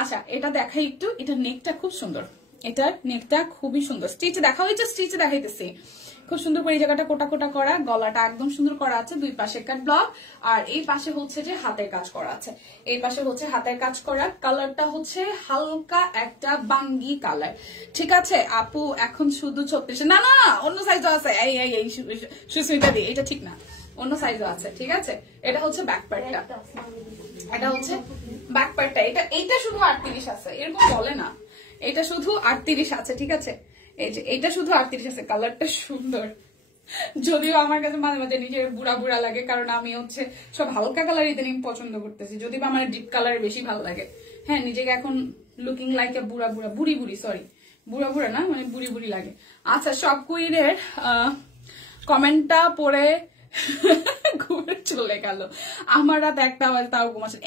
আচ্ছা এটা দেখাই একটু, এটা নেকটা খুব সুন্দর, এটার নেকটা খুবই সুন্দর। স্টিচ দেখা হয়েছে, স্টিচ দেখাইতেছি খুব সুন্দর করে। এই জায়গাটা কোটা কোটা করা, গলাটা একদম সুন্দর করা আছে, দুই পাশে কাট ব্লক, আর এই পাশে হচ্ছে যে হাতের কাজ করা আছে। এই পাশে হচ্ছে হাতের কাজ করা, কালারটা হচ্ছে হালকা একটা বাঙ্গি কালার, ঠিক আছে। আপু এখন শুধু 36, না না অন্য সাইজও আছে। এই সুস্মিতা দি এটা ঠিক না, অন্য সাইজও আছে, ঠিক আছে। এটা হচ্ছে ব্যাক পার্টটা, এটা হচ্ছে ব্যাক পার্টটা। এইটা শুধু 38 আছে, এরকম বলে না, এটা শুধু 38 আছে, ঠিক আছে। এই যে এটা শুধু 38 আছে, কালারটা সুন্দর, যদিও আমার কাছে মাঝে মাঝে নিজের বুড়া বুড়া লাগে, কারণ আমি হচ্ছে সব হালকা কালার ইদানিং পছন্দ করতেছি, যদিও আমার ডিপ কালার বেশি ভালো লাগে। হ্যাঁ, নিজেকে এখন লুকিং লাইক এ বুড়া বুড়া, বুড়ি বুড়ি, সরি বুড়া বুড়া না, মানে বুড়ি বুড়ি লাগে। আচ্ছা, সব কুইনের কমেন্টটা পড়ে ঘুমে চলে গেল। আমার রাত 1টা বাজে তাও ঘুম আসে,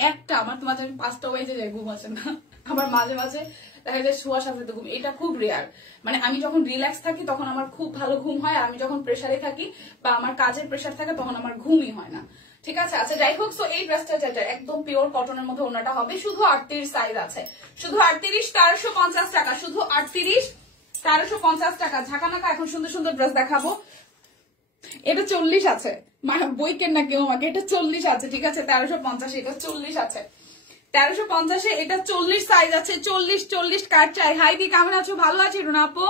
আমার তো মাঝে 5টা বাজে যায় ঘুম আসে না। আমার মাঝে মাঝে দেখা যায় শোয়ার সাথে ঘুম, এটা খুব রেয়ার। মানে আমি যখন রিল্যাক্স থাকি তখন আমার খুব ভালো ঘুম হয়, আমি যখন প্রেসারে থাকি বা আমার কাজের প্রেসার থাকে তখন আমার ঘুমই হয় না। ঠিক আছে, আচ্ছা যাই হোক, সো এই ড্রেসটা যেটা একদম পিওর কটনের মধ্যে ওনাটা হবে, শুধু 38 সাইজ আছে, শুধু 38, 1350 টাকা, শুধু 38, 1350 টাকা। ঝাঁকানাকা এখন সুন্দর সুন্দর ড্রেস দেখাবো। এটা 40 আছে, মানে বই কেন না কেউ আমাকে, এটা 40 আছে, ঠিক আছে, 1350, এটা 40 আছে, 1350, এটা 40 সাইজ আছে, 40 কাট চাই। হাই দি, কেমন আছো? ভালো আছি রুনা আপু।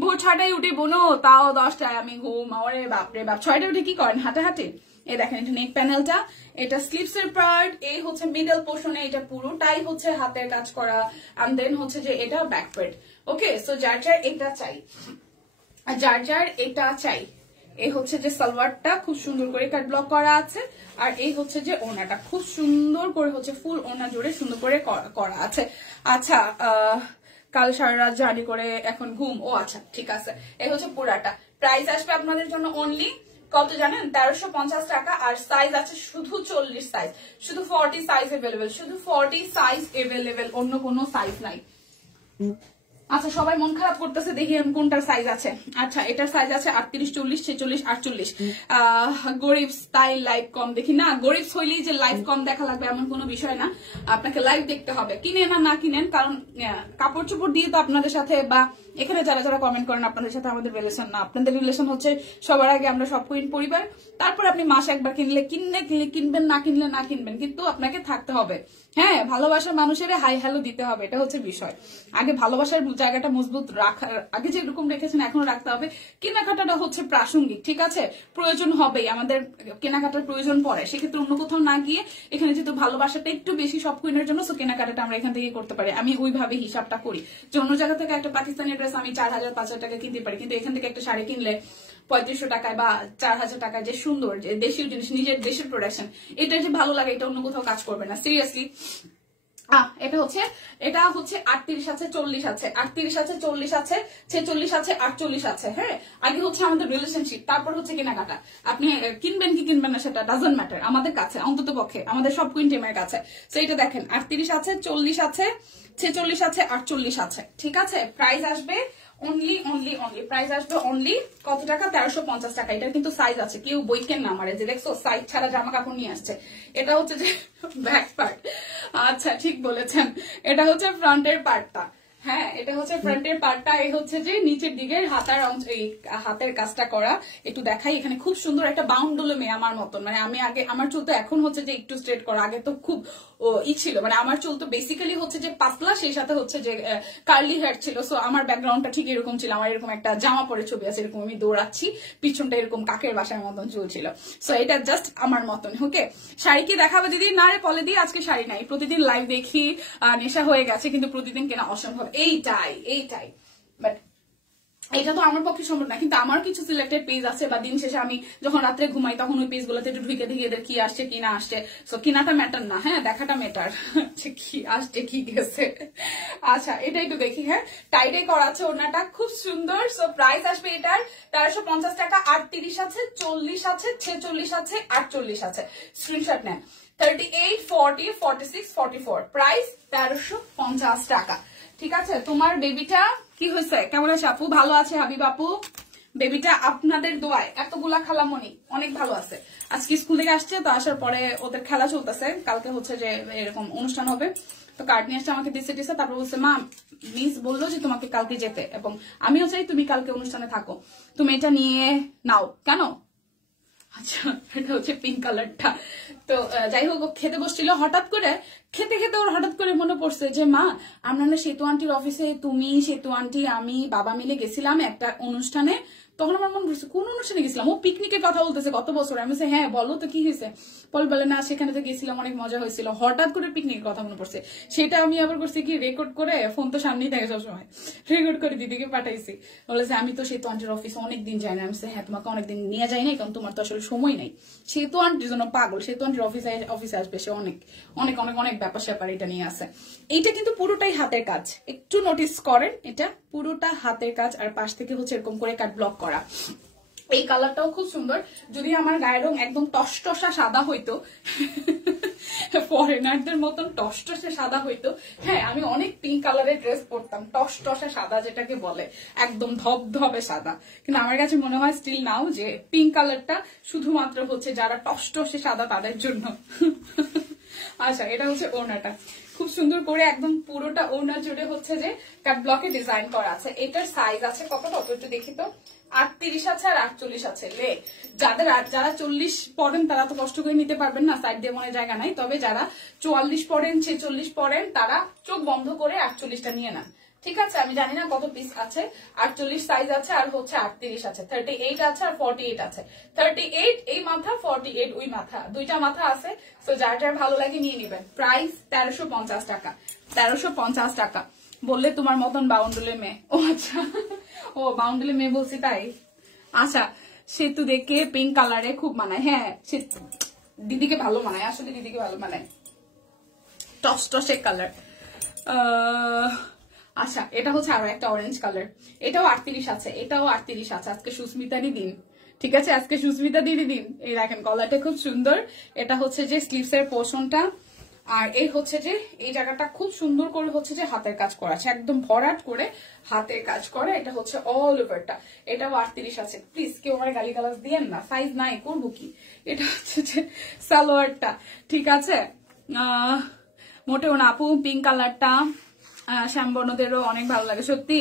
ভোর 6টায় উঠে বোনো, তাও 10টায় আমি ঘুম। ওরে বাপরে বাপ, 6টায় উঠে কি করেন? হাঁটাহাঁটি। এই দেখেন, এটা নেক প্যানেলটা, এটা স্লিপস এর পার্ট, এই হচ্ছে মিডল পোর্শনে, এটা পুরোটাই হচ্ছে হাতের কাজ করা, এন্ড দেন হচ্ছে যে এটা ব্যাক পার্ট। ওকে, সো যার যার এটা চাই, যার যার এটা চাই। এই হচ্ছে যে সালোয়ারটা খুব সুন্দর করে কাট ব্লক করা আছে, আর এই হচ্ছে যে ওনাটা খুব সুন্দর করে হচ্ছে ফুল ওনা জুড়ে সুন্দর করে করা আছে। আচ্ছা, কাল সারা রাত জার্নি করে এখন ঘুম। ও আচ্ছা, ঠিক আছে, এই হচ্ছে পুরাটা। প্রাইস আসবে আপনাদের জন্য অনলি কত জানেন? 1350 টাকা। আর সাইজ আছে শুধু 40 সাইজ, শুধু 40 সাইজ এভেলেবেল, শুধু 40 সাইজ এভেলেবেল, অন্য কোনো সাইজ নাই। আচ্ছা, সবাই মন খারাপ করতেছে, দেখি কোনটার সাইজ আছে। আচ্ছা, এটার সাইজ আছে 38, 40, 46, 48। গরিব স্টাইল লাইভ কম দেখি না, গরিব হইলেই যে লাইভ কম দেখা লাগবে এমন কোনো বিষয় না, আপনাকে লাইভ দেখতে হবে, কিনেন না কিনেন, কারণ কাপড় চোপড় দিয়ে তো আপনাদের সাথে বা এখানে যারা যারা কমেন্ট করেন আপনাদের সাথে আমাদের রিলেশন না, আপনাদের রিলেশন হচ্ছে সবার আগে আমরা সব কুইন পরিবার। তারপর আপনি মাসে একবার কিনলে কিনবেন, না কিনলে না কিনবেন, কিন্তু আপনাকে থাকতে হবে। হ্যাঁ, ভালোবাসার মানুষের হাই হ্যালো দিতে হবে, এটা হচ্ছে বিষয়। আগে ভালোবাসার জায়গাটা মজবুত রাখার আগে যেরকম রেখেছেন এখনো রাখতে হবে। কেনাকাটাটা হচ্ছে প্রাসঙ্গিক, ঠিক আছে, প্রয়োজন হবেই, আমাদের কেনাকাটার প্রয়োজন পড়ে, সেক্ষেত্রে অন্য কোথাও না গিয়ে এখানে যেহেতু ভালোবাসাটা একটু বেশি সব কুইনের জন্য, সো কেনাকাটাটা আমরা এখান থেকে করতে পারি। আমি ওইভাবে হিসাবটা করি যে অন্য জায়গা থেকে একটা পাকিস্তানি ড্রেস আমি 4000, 5000 টাকা কিনতে পারি, কিন্তু এখান থেকে একটা শাড়ি কিনলে 3500 টাকায় বা 4000 টাকায় যে সুন্দর, যে দেশীয় জিনিস, নিজের দেশের প্রোডাকশন, এটা যে ভালো লাগে, এটা অন্য কোথাও কাজ করবে না, সিরিয়াসলি। এটা হচ্ছে 38 আছে, 40 আছে, 38 আছে, 40 আছে, 46 আছে, 48 আছে। হ্যাঁ, আগে হচ্ছে আমাদের রিলেশনশিপ, তারপর হচ্ছে কেনাকাটা। আপনি কিনবেন কি কিনবেন না সেটা ডাজন্ট ম্যাটার আমাদের কাছে, অন্তত পক্ষে আমাদের সব কুইন টিমের কাছে। তো এটা দেখেন, 38 আছে, 40 আছে, 46 আছে, 48 আছে, ঠিক আছে। প্রাইস আসবে অনলি প্রাইস আসবে অনলি কত টাকা? 1350 টাকা। এটা কিন্তু সাইজ আছে, কেউ বই কেন না আমারে, যে দেখছো সাইজ ছাড়া জামা কাপড় নিয়ে আসছে। এটা হচ্ছে যে ব্যাক পার্ট, আচ্ছা ঠিক বলেছেন, এটা হচ্ছে ফ্রন্টের পার্টটা। হ্যাঁ, এটা হচ্ছে ফ্রন্টের পার্টটা, এই হচ্ছে যে নিচের দিকের হাতার অংশ, এই হাতের কাজটা করা। একটু দেখাই, এখানে খুব সুন্দর একটা বাউন্ডুলো মেয়ে আমার মতন, মানে আমি আগে আমার চুল তো এখন হচ্ছে যে একটু স্ট্রেট করা, আগে তো খুব ছিল, মানে আমার চুল তো বেসিক্যালি হচ্ছে যে পাতলা, সেই সাথে হচ্ছে যে কার্লি হেয়ার ছিল। সো আমার ব্যাকগ্রাউন্ডটা ঠিক এরকম ছিল, আমার এরকম একটা জামা পরে ছবি আছে, এরকম আমি দৌড়াচ্ছি, পিছনটা এরকম কাকের বাসার মতন চুল ছিল। সো এটা জাস্ট আমার মতন। ওকে, শাড়ি কি দেখাবে দিদি? না রে পলে দি, আজকে শাড়ি নাই, প্রতিদিন লাইভ দেখি, নেশা হয়ে গেছে, কিন্তু প্রতিদিন কেনা অসম্ভব। এইটাই বাট এটা তো আমার পক্ষে সম্ভব না, কিন্তু আমার কিছু সিলেক্টেড পেজ আছে, বা দিন শেষে আমি যখন রাত্রে ঘুমাই তখন ওই পেজ গুলোতে একটু ঢুকে দেখি এদের কি আসছে কি না আসছে। সো কিনাটা ম্যাটার না, হ্যাঁ দেখাটা ম্যাটার, কি আসছে কি গেছে। আচ্ছা, এটা একটু দেখি। হ্যাঁ, টাইটে করা আছে, ওনাটা খুব সুন্দর। সো প্রাইস আসবে এটার 1350 টাকা। 38 আছে, 40 আছে, 46 আছে, 48 আছে, স্ক্রিনশট নেন। 38, 40, 46, 44, প্রাইস 1350 টাকা। ঠিক আছে, তোমার বেবিটা কি হয়েছে? কেমন আছে আপু? ভালো আছে হাবিব আপু। বেবিটা আপনাদের দোয়ায়, এতগুলা খালামণি অনেক ভালো আছে। আজকে স্কুল থেকে আসছে, তো আসার পরে ওদের খেলা চলতেছে, কালকে হচ্ছে যে এরকম অনুষ্ঠান হবে, তো কার্ড নিয়ে আসছে, আমাকে দিচ্ছে, তারপর বলছে মা মিস বললো যে তোমাকে কালকে যেতে, এবং আমিও চাই তুমি কালকে অনুষ্ঠানে থাকো, তুমি এটা নিয়ে নাও। কেন? আচ্ছা, এটা হচ্ছে পিঙ্ক কালারটা। তো যাই হোক, খেতে বসছিল, হঠাৎ করে খেতে খেতে ওর হঠাৎ করে মনে পড়ছে যে মা, আমরা না সেতু আন্টির অফিসে, তুমি, সেতু আন্টি, আমি, বাবা মিলে গেছিলাম একটা অনুষ্ঠানে, তখন আমার মনে করছে কোন অনুষ্ঠানে গেছিলাম, ও পিকনিকের কথা বলতেছে কত বছর। আমি বলছি হ্যাঁ বলো তো কি হয়েছে, বলে না সেখানে তো গেছিলাম অনেক মজা হয়েছিল। হঠাৎ করে পিকনিকের কথা মনে পড়ছে, সেটা আমি আবার করছি কি রেকর্ড করে, ফোন তো সামনেই থাকে সবসময়, রেকর্ড করে দিদিকে পাঠাইছি। বলেছে আমি তো সেতু আন্টির অফিসে অনেকদিন যাই না। আমি হ্যাঁ তোমাকে অনেকদিন নিয়ে যাই নাই, কারণ তোমার তো আসলে সময় নাই। সেতু আন্টির জন্য পাগল, সেতু আন্টির অফিসে আসবে, সে অনেক অনেক অনেক অনেক ব্যাপার স্যাপার এটা নিয়ে আসে। এইটা কিন্তু পুরোটাই হাতের কাজ, একটু নোটিস করেন, এটা পুরোটা হাতের কাজ। আর পাশ থেকে হচ্ছে এরকম করে কাট ব্লক করা। এই কালারটাও খুব সুন্দর। যদি আমার গায়ের রং একদম টসটসা সাদা হইতো, ফরেনারদের মতন টসটসে সাদা হইতো, হ্যাঁ আমি অনেক পিঙ্ক কালারের ড্রেস পরতাম, টসটসা সাদা যেটাকে বলে, একদম ধবধবে সাদা। কিন্তু আমার কাছে মনে হয় স্টিল নাও যে পিঙ্ক কালারটা শুধুমাত্র হচ্ছে যারা টসটসে সাদা তাদের জন্য। আচ্ছা, এটা হচ্ছে ওড়নাটা, খুব সুন্দর করে একদম পুরোটা ওড়না জুড়ে হচ্ছে যে কাট ব্লকে ডিজাইন করা আছে। এটার সাইজ আছে কত একটু দেখি তো, 38 আছে আর 48 আছে। যারা 40 পড়েন তারা তো কষ্ট করে নিতে পারবেন না, সাইড দিয়ে মনে জায়গা নাই। তবে যারা 44 পড়েন 46 পড়েন তারা চোখ বন্ধ করে 48টা নিয়ে নেন, ঠিক আছে? আমি জানি না কত পিস আছে, 48 সাইজ আছে আর হচ্ছে 38 আছে, 38 আছে আর 48 আছে। 38 এই মাথা, 48 ওই মাথা, দুইটা মাথা আছে। তো যার যার ভালো লাগে নিয়ে নেবেন। প্রাইস 1350 টাকা, 1350 টাকা। বললে তোমার মতন বাউন্ডুলের মেয়ে, ও আচ্ছা, ও বাউন্ডুলের মেয়ে বলছি তাই। আচ্ছা, সেতু দেখে পিঙ্ক কালারে খুব মানায়, হ্যাঁ দিদিকে ভালো মানায়, আসলে দিদিকে ভালো মানায়, টসটসে কালার। আচ্ছা, এটা হচ্ছে আরো একটা অরেঞ্জ কালার, এটাও 38 আছে, এটাও 38 আছে। আজকে সুস্মিতারই দিন, ঠিক আছে? আজকে সুস্মিতা দিদি দিন। এই দেখেন কলারটা খুব সুন্দর। এটা হচ্ছে যে স্লিভস এর পোর্শনটা, আর এই হচ্ছে যে এই জায়গাটা খুব সুন্দর করে হচ্ছে যে হাতের কাজ করা আছে, একদম ভরাট করে হাতের কাজ করে। এটা হচ্ছে অল ওভারটা, এটাও 38 আছে। প্লিজ কেউ আমার গালিগালাজ দিয়েন না, সাইজ নাই, করবো কি। এটা হচ্ছে যে সালোয়ারটা, ঠিক আছে? মোটেও না আপু, পিঙ্ক কালারটা শ্যামবর্ণদেরও অনেক ভালো লাগে সত্যি।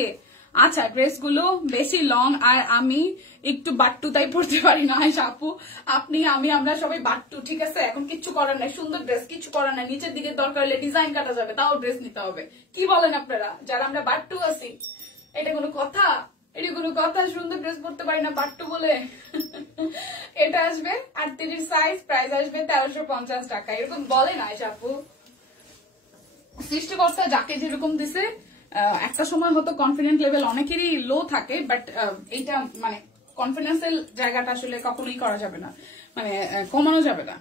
আচ্ছা, ড্রেসগুলো বেশি লং আর আমি একটু বাট্টু তাই পড়তে পারি না। আপু আপনি আমরা সবাই বাট্টু, ঠিক আছে? এখন কিচ্ছু করার নাই, সুন্দর ড্রেস কিছু করার নাই, নিচের দিকে দরকার হলে ডিজাইন কাটা যাবে, তাও ড্রেস নিতে হবে। কি বলেন আপনারা যারা আমরা বাট্টু আছি? এটা কোনো কথা? এটা কোনো কথা? সুন্দর ড্রেস পরতে পারি না বাট্টু বলে? এটা আসবে 38 সাইজ, প্রাইস আসবে 1350 টাকা। এরকম বলে না আপু, সৃষ্টিকর্তা যাকে যেরকম দিছে। একটা সময় হয়তো কনফিডেন্ট লেভেল অনেকেরই লো থাকে, বাট এইটা মানে কনফিডেন্সের জায়গাটা আসলে কখনোই করা যাবে না, মানে কমানো যাবে না,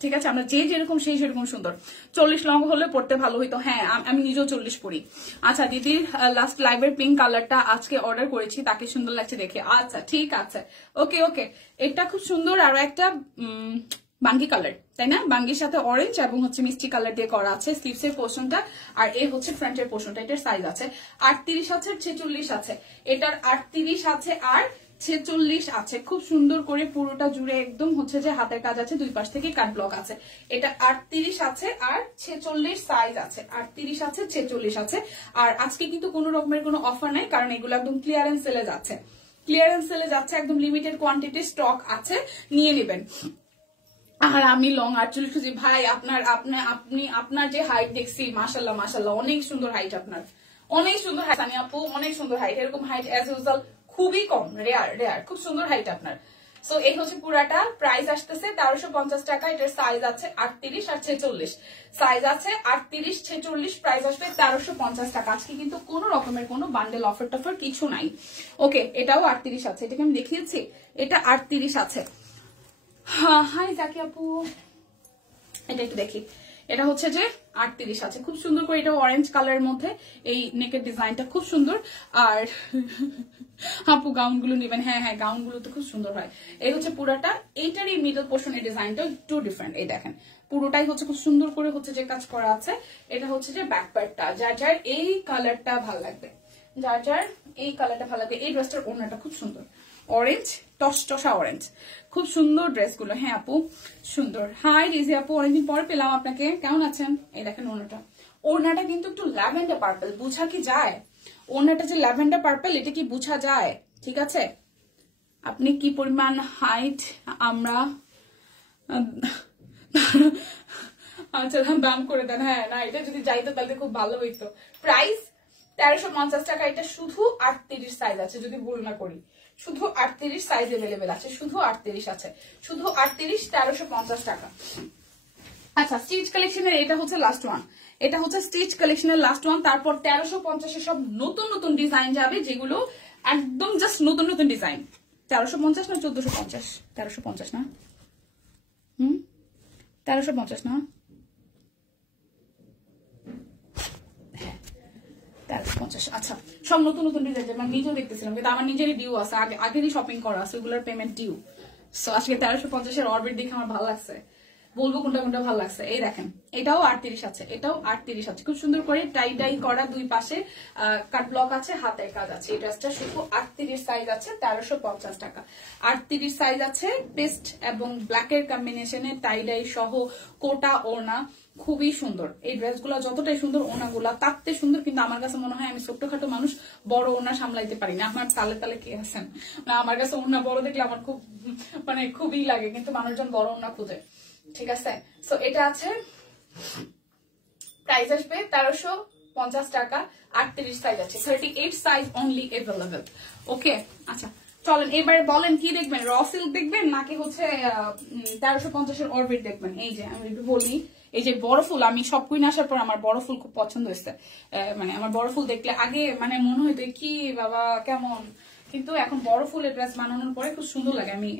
ঠিক আছে? আমরা যে যেরকম সেই সেরকম সুন্দর। 40 লং হলে পড়তে ভালো হইতো, হ্যাঁ আমি নিজেও 40 পড়ি। আচ্ছা, দিদির লাস্ট লাইভের পিঙ্ক কালারটা আজকে অর্ডার করেছি, তাকে সুন্দর লাগছে দেখে। আচ্ছা ঠিক আছে, ওকে ওকে, এটা খুব সুন্দর। আরো একটা বাঙ্গি কালার, তাই না? বাঙ্গির সাথে অরেঞ্জ এবং হচ্ছে মিষ্টি কালার দিয়ে করা আছে স্লিভস এর পোর্শনটা, আর এই হচ্ছে ফ্রন্টের পোর্শনটা। এটার সাইজ আছে 38 আছে, 46 আছে। এটার 38 আছে আর 46 আছে। খুব সুন্দর করে পুরোটা জুড়ে একদম হচ্ছে যে হাতের কাজ আছে, দুই পাশ থেকে কাট ব্লক আছে। এটা 38 আছে আর 46 সাইজ আছে, 38 আছে 46 আছে। আর আজকে কিন্তু কোনো রকমের কোনো অফার নাই, কারণ এগুলো একদম ক্লিয়ারেন্স সেলে যাচ্ছে, ক্লিয়ারেন্স সেলে যাচ্ছে, একদম লিমিটেড কোয়ান্টিটি স্টক আছে, নিয়ে নেবেন। আর আমি লং 48 খুঁজি ভাই। আপনার যে হাইট দেখছি, মাশাল্লাহ মাশাল্লাহ, অনেক সুন্দর হাইট আপনার, অনেক সুন্দর হাইট। সানি আপু অনেক সুন্দর হাইট, এরকম হাইট অ্যাজ ইউজুয়াল খুবই কম, রেয়ার, খুব সুন্দর হাইট আপনার। সো এই হচ্ছে পুরাটা, প্রাইস আসতেছে 1350 টাকা। এটার সাইজ আছে 38 আর 46, সাইজ আছে 38 46, প্রাইস আসবে 1350 টাকা। আজকে কিন্তু কোনো রকমের কোনো বান্ডেল অফার টফার কিছু নাই। ওকে, এটাও 38 আছে, এটাকে আমি দেখিয়েছি, এটা 38 আছে। হাই জাকি আপু, এটা একটু দেখি, এটা হচ্ছে যে 38 আছে, খুব সুন্দর করে। এটা অরেঞ্জ কালারের মধ্যে এই নেকের ডিজাইনটা খুব সুন্দর। আর আপু গাউন গুলো নিবেন, হ্যাঁ হ্যাঁ গাউন গুলো তো খুব সুন্দর হয়। এই হচ্ছে পুরাটা, এইটার এই মিডল পোর্শনের ডিজাইনটা একটু ডিফারেন্ট। এই দেখেন পুরোটাই হচ্ছে খুব সুন্দর করে হচ্ছে যে কাজ করা আছে। এটা হচ্ছে যে ব্যাক পার্টটা, যার যার এই কালারটা ভালো লাগবে, যার যার এই কালারটা ভালো লাগবে। এই ড্রেসটার ওড়নাটা খুব সুন্দর, অরেঞ্জ, টসটসা অরেঞ্জ, খুব সুন্দর ড্রেসগুলো। হ্যাঁ আপু সুন্দর। হাই রিজি আপু, অনেকদিন পরে পেলাম আপনাকে, কেমন আছেন? এই দেখেন ওড়নাটা, ওড়নাটা কিন্তু একটু ল্যাভেন্ডার পার্পল, বুঝা কি যায়? ওড়নাটা যে ল্যাভেন্ডার পার্পল, এটা কি বুঝা যায়? ঠিক আছে, আপনি কি পরিমাণ হাইট? আমরা আচ্ছা দাম করে দেন। হ্যাঁ না, এটা যদি যাইতো তাহলে খুব ভালো হইতো। প্রাইস 1350 টাকা। এটা শুধু 38 সাইজ আছে যদি ভুল না করি, শুধু 38 সাইজ अवेलेबल আছে, শুধু 38 আছে, শুধু 38 1350 টাকা। আচ্ছা স্টিচ কালেকশনের এটা হচ্ছে লাস্ট ওয়ান, এটা হচ্ছে স্টিচ কালেকশনের লাস্ট ওয়ান। তারপর 1350 সব নতুন নতুন ডিজাইন যাবে, যেগুলো একদম জাস্ট নতুন নতুন ডিজাইন। 1350 না 1450? 1350 না? 1350 না? 1350। আচ্ছা সব নতুন নতুন ডিজাইন, আমি নিজেও দেখতেছিলাম, কিন্তু আমার নিজেরই ডিউ আছে, আগেরই শপিং করা আছে, ওইগুলোর পেমেন্ট ডিউ। সো আজকে 1350 অরবিট দেখে আমার ভালো লাগছে, বলবো কোনটা কোনটা ভালো লাগছে। এই দেখেন এটাও 38 আছে, এটাও 38 আছে, খুব সুন্দর করে টাই ডাই করা, দুই পাশে কাট ব্লক আছে, হাতের কাজ আছে। এই ড্রেসটা শুধু 38 সাইজ আছে, 1350 টাকা। 38 সাইজ আছে, পেস্ট এবং ব্ল্যাকের কম্বিনেশনে টাই ডাই সহ কোটা ওড়না, খুবই সুন্দর। এই ড্রেসগুলো যতটাই সুন্দর ওড়নাগুলা তাতে সুন্দর, কিন্তু আমার কাছে মনে হয় আমি ছোট্টখাটো মানুষ, বড় ওড়না সামলাইতে পারি না। আমার তালে তালে কে আছেন না, আমার কাছে ওড়না বড় দেখলে আমার খুব মানে খুবই লাগে, কিন্তু মানুষজন বড় ওড়না খুঁজে। ঠিক আছে, সো এটা আছে, প্রাইস আসবে 1350 টাকা। 38 সাইজ আছে, 38 সাইজ অনলি अवेलेबल। ওকে আচ্ছা চলেন এবারে বলেন কি দেখবেন, র সিল্ক দেখবেন নাকি হচ্ছে 1350 অরবিট দেখবেন? এই যে আমি একটু বলি, এই যে বড় ফুল, আমি সব কুইন আসার পর আমার বড় ফুল খুব পছন্দ হয়েছে। মানে আমার বড় ফুল দেখলে আগে মানে মনে হইতো কি বাবা কেমন, কিন্তু এখন বড় ফুলের ড্রেস বানানোর পরে খুব সুন্দর লাগে। আমি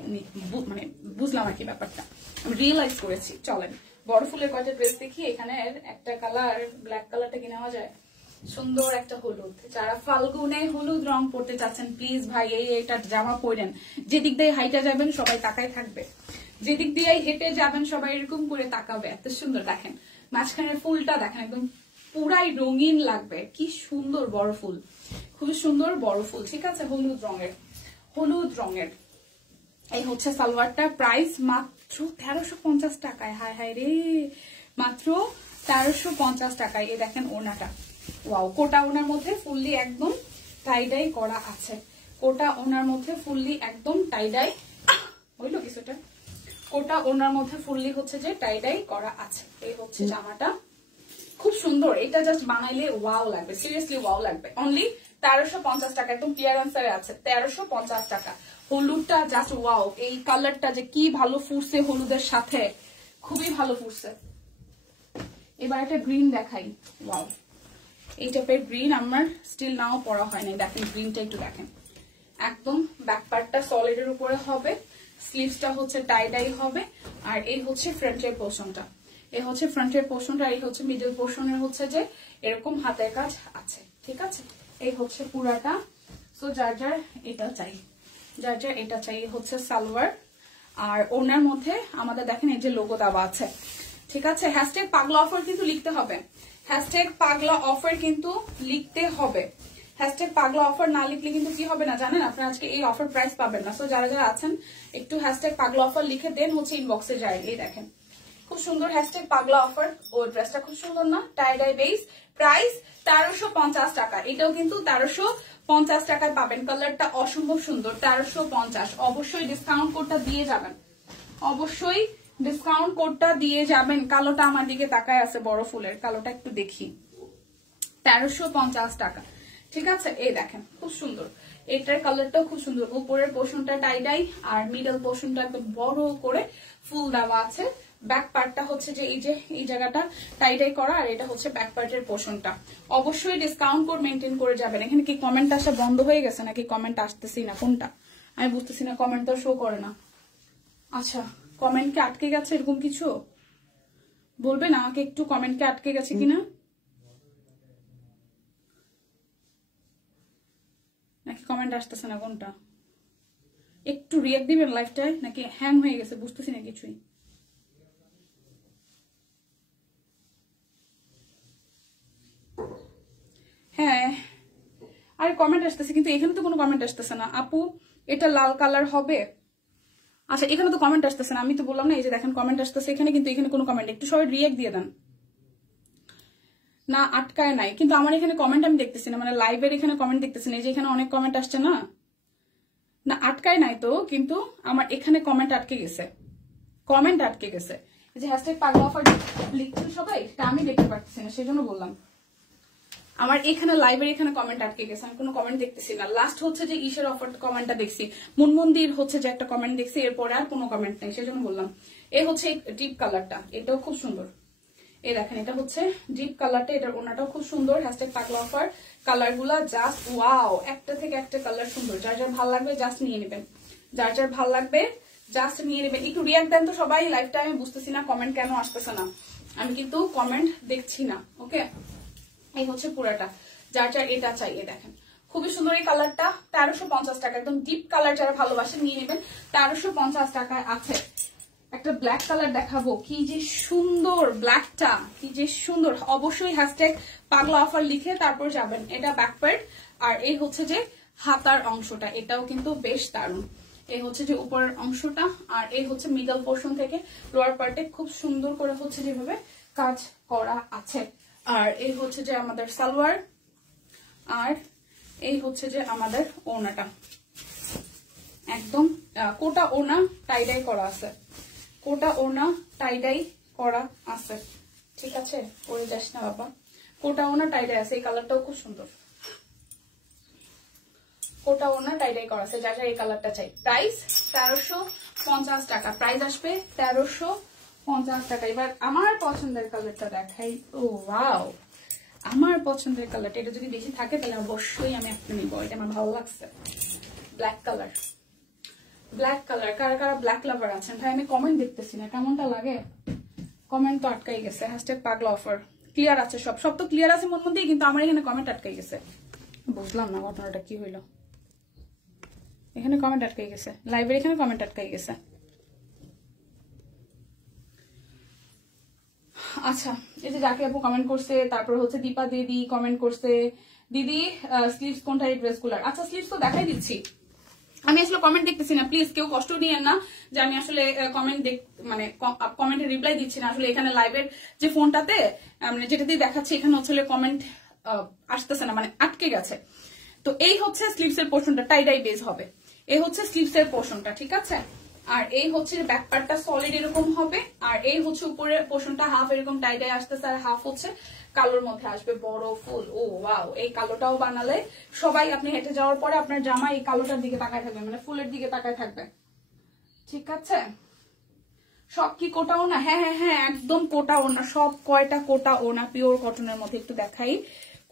মানে বুঝলাম আর কি ব্যাপারটা, আমি রিয়েলাইজ করেছি। চলেন বড় ফুলের কয়টা ড্রেস দেখি। এখানে একটা কালার, ব্ল্যাক কালারটা কি নেওয়া যায়? সুন্দর একটা হলুদ, যারা ফাল্গুনে হলুদ রং পড়তে চাচ্ছেন প্লিজ ভাই এইটা জামা পরেন। যেদিক দিয়ে হাইটা যাবেন সবাই তাকায় থাকবে, যেদিক দিয়ে হেঁটে যাবেন সবাই এরকম করে তাকাবে। এত সুন্দর দেখেন, মাঝখানের ফুলটা দেখেন একদম পুরাই রঙিন লাগবে, কি সুন্দর বড় ফুল, খুবই সুন্দর বড় ফুল। ঠিক আছে, হলুদ রঙের, হলুদ রঙের। এই হচ্ছে সালোয়ারটা, প্রাইস মাত্র 1350 টাকায়। হায় হায় রে, মাত্র 1350 টাকায়। এই দেখেন ওড়নাটা, ওয়াও, কোটা ওনার মধ্যে ফুললি একদম টাইডাই করা আছে, কোটা ওনার মধ্যে ফুললি একদম টাইডাই হইলো কিছুটা, কোটা ওনার মধ্যে ফুললি হচ্ছে যে টাইডাই করা আছে। এই হচ্ছে জামাটা, খুব সুন্দর। এটা জাস্ট বানাইলে ওয়াও লাগবে, সিরিয়াসলি ওয়াও লাগবে। অনলি 1350 টাকা, একদম ক্লিয়ারেন্সে আছে, 1350 টাকা। হলুদটা জাস্ট ওয়াও, এই কালারটা যে কি ভালো ফুটছে হলুদের সাথে, খুবই ভালো ফুটছে। এবার একটা গ্রিন দেখাই, ওয়াও, এই টাইপের গ্রিন আমার স্টিল নাও পরা হয় নাই। দেখেন গ্রিনটা একটু দেখেন, একদম ব্যাক পার্টটা সলিডের উপরে হবে, স্লিভসটা হচ্ছে টাই ডাই হবে, আর এই হচ্ছে ফ্রন্টের পোর্শনটা, এই হচ্ছে ফ্রন্টের পোর্শনটা, আর এই হচ্ছে মিডল পোর্শনের হচ্ছে যে এরকম হাতের কাজ আছে। ঠিক আছে, এই হচ্ছে পুরাটা। সো যার যার এটা চাই, যার যার এটা চাই। হচ্ছে সালোয়ার, আর ওনার মধ্যে আমাদের দেখেন এই যে লোগো দেওয়া আছে। ঠিক আছে, হ্যাশট্যাগ পাগলা অফার কিন্তু লিখতে হবে, হ্যাশট্যাগ পাগলা অফার কিন্তু লিখতে হবে। হ্যাশট্যাগ পাগলা অফার না লিখলে কিন্তু কি হবে না জানেন, আপনারা আজকে এই অফার প্রাইস পাবেন না। সো যারা যারা আছেন একটু হ্যাশট্যাগ পাগলা অফার লিখে দেন হচ্ছে ইনবক্সে যায়। এই দেখেন খুব সুন্দর হ্যাশট্যাগ পাগলা অফার, ও ড্রেসটা খুব সুন্দর না, টাই ডাই বেস, প্রাইস 1350 টাকা। এটাও কিন্তু 1350 টাকায় পাবেন, কালারটা অসম্ভব সুন্দর। 1350, অবশ্যই ডিসকাউন্ট কোডটা দিয়ে যাবেন, অবশ্যই ডিসকাউন্ট কোডটা দিয়ে যাবেন। কালোটা আমার দিকে তাকায় আছে, বড় ফুলের কালোটা একটু দেখি, 1350 টাকা। ঠিক আছে, এই দেখেন খুব সুন্দর, এটার কালারটাও খুব সুন্দর। উপরের পোর্শনটা টাই ডাই, আর মিডল পোর্শনটা একদম বড় করে ফুল দেওয়া আছে। ব্যাক পার্টটা হচ্ছে যে এই যে এই জায়গাটা টাই ডাই করা, আর এটা হচ্ছে ব্যাক পার্টের পোর্শনটা। অবশ্যই ডিসকাউন্ট কোড মেনটেন করে যাবেন। এখানে কি কমেন্ট আসা বন্ধ হয়ে গেছে নাকি কমেন্ট আসতেছি না, কোনটা আমি বুঝতেছি না, কমেন্ট তো শো করে না। আচ্ছা কমেন্টকে আটকে গেছে এরকম কিছু বলবেন আমাকে একটু, কমেন্টকে আটকে গেছে কিনা, নাকি কমেন্ট আসতেছে না, কোনটা একটু রিয়েক্ট দিবেন লাইভটায়, নাকি হ্যাং হয়ে গেছে বুঝতেছি না কিছুই। হ্যাঁ আর কমেন্ট আসতেছে, কিন্তু এখানে তো কোনো কমেন্ট আসতেছে না। আপু এটা লাল কালার হবে? আচ্ছা এখানে তো কমেন্ট আসতেছে না, আমি তো বললাম না এই যে দেখেন কমেন্ট আসতেছে এখানে, কিন্তু এখানে কোনো কমেন্ট, একটু সবাই রিয়েক্ট দিয়ে দেন না। আটকায় নাই, কিন্তু আমার এখানে কমেন্ট আমি দেখতেছি না, মানে লাইভের এখানে কমেন্ট দেখতেছি না, এই যে এখানে অনেক কমেন্ট আসছে না, না আটকায় নাই তো, কিন্তু আমার এখানে কমেন্ট আটকে গেছে, কমেন্ট আটকে গেছে। এই যে হ্যাশট্যাগ পাগলা অফার লিখছেন সবাই, এটা আমি দেখতে পাচ্ছি না, সেজন্য বললাম। আমার এখানে লাইভের এখানে কমেন্ট আটকে গেছে, আমি কোনো কমেন্ট দেখতেছি না। লাস্ট হচ্ছে যে ঈশের অফার কমেন্টটা দেখছি, মুনমন্দির হচ্ছে যে একটা কমেন্ট দেখছি, এরপরে আর কোনো কমেন্ট নেই, সেজন্য বললাম। এই হচ্ছে ডিপ কালারটা, এটাও খুব সুন্দর। এই দেখেন, এটা হচ্ছে ডিপ কালারটা, এটার ওনাটাও খুব সুন্দর। হ্যাশট্যাগ পাগলা অফার। কালার গুলা জাস্ট ওয়াও, একটা থেকে একটা কালার সুন্দর। যার যার ভালো লাগবে জাস্ট নিয়ে নেবেন, যার যার ভালো লাগবে জাস্ট নিয়ে নেবেন। একটু রিয়াক্ট দেন তো সবাই, লাইভটা আমি বুঝতেছি না কমেন্ট কেন আসতেছে না, আমি কিন্তু কমেন্ট দেখছি না। ওকে, এই হচ্ছে পুরাটা, যার যার এটা চাই। দেখেন খুবই সুন্দর এই কালারটা, 1350 টাকা, একদম ডিপ কালার যারা ভালোবাসেন নিয়ে নেবেন। 1350 টাকায় আছে। একটা ব্ল্যাক কালার দেখাবো, কি যে সুন্দর ব্ল্যাকটা, কি যে সুন্দর। অবশ্যই হ্যাশট্যাগ পাগলা অফার লিখে তারপর যাবেন। এটা ব্যাক পার্ট, আর এই হচ্ছে যে হাতার অংশটা, এটাও কিন্তু বেশ দারুণ। এই হচ্ছে যে উপরের অংশটা, আর এই হচ্ছে মিডল পোর্শন থেকে লোয়ার পার্টে খুব সুন্দর করে হচ্ছে যেভাবে কাজ করা আছে। আর এই হচ্ছে যে আমাদের সালোয়ার, আর এই হচ্ছে যে আমাদের ওড়নাটা, একদম কোটা ওড়না টাইডাই করা আছে, কোটা ওড়না টাইডাই করা আছে। ঠিক আছে, পরে যাস না বাবা, কোটা ওড়না টাইডাই আছে। এই কালারটাও খুব সুন্দর, কোটা ওড়না টাইডাই করা আছে। যার যার এই কালারটা চাই। প্রাইস 1350 টাকা, প্রাইস আসবে 1350 টাকা। এবার আমার পছন্দের কালারটা দেখাই। ও ওয়াও, আমার পছন্দের কালারটা, এটা যদি বেশি থাকে তাহলে অবশ্যই আমি একটা নিব, এটা আমার ভালো লাগছে। Black colour, black colour. কারা কারা ব্ল্যাক লাভার আছেন ভাই? আমি কমেন্ট দেখতেছি না, কেমনটা লাগে? কমেন্ট তো আটকাই গেছে। হ্যাশট্যাগ পাগলা অফার। ক্লিয়ার আছে সব, সব তো ক্লিয়ার আছে মন মধ্যেই, কিন্তু আমার এখানে কমেন্ট আটকাই গেছে। বুঝলাম না ঘটনাটা কি হইলো, এখানে কমেন্ট আটকাই গেছে, লাইভের এখানে কমেন্ট আটকাই গেছে। আচ্ছা, এই যে জাকি আপু কমেন্ট করছে, তারপর হচ্ছে দীপা দিদি কমেন্ট করছে, দিদি স্লিভস কোনটা এই ড্রেসগুলার? আচ্ছা, স্লিভস তো দেখাই দিচ্ছি। আমি আসলে কমেন্ট দেখতেছি না, প্লিজ কেউ কষ্ট নিয়েন না যে আমি আসলে কমেন্ট মানে কমেন্টের রিপ্লাই দিচ্ছি না। আসলে এখানে লাইভের যে ফোনটাতে মানে যেটাতেই দেখাচ্ছে, এখানে হচ্ছে কমেন্ট আসতেছে না, মানে আটকে গেছে। তো এই হচ্ছে স্লিভস এর পোর্শনটা, টাইডাই বেজ হবে। এই হচ্ছে স্লিভস এর পোর্শনটা, ঠিক আছে। আর এই হচ্ছে ব্যাক পার্টটা সলিড এরকম হবে, আর এই হচ্ছে উপরের পোর্শনটা হাফ এরকম টাইডাই আসতেছে, আর হাফ হচ্ছে কালোর মধ্যে আসবে বড় ফুল। ও ওয়াও, এই কালোটাও বানালে সবাই, আপনি হেঁটে যাওয়ার পরে আপনার জামা এই কালোটার দিকে তাকায় থাকবে, মানে ফুলের দিকে তাকায় থাকবে। ঠিক আছে, সব কি কোটাও না? হ্যাঁ হ্যাঁ হ্যাঁ, একদম কোটাও না, সব কয়টা কোটাও না, পিওর কটনের মধ্যে। একটু দেখাই,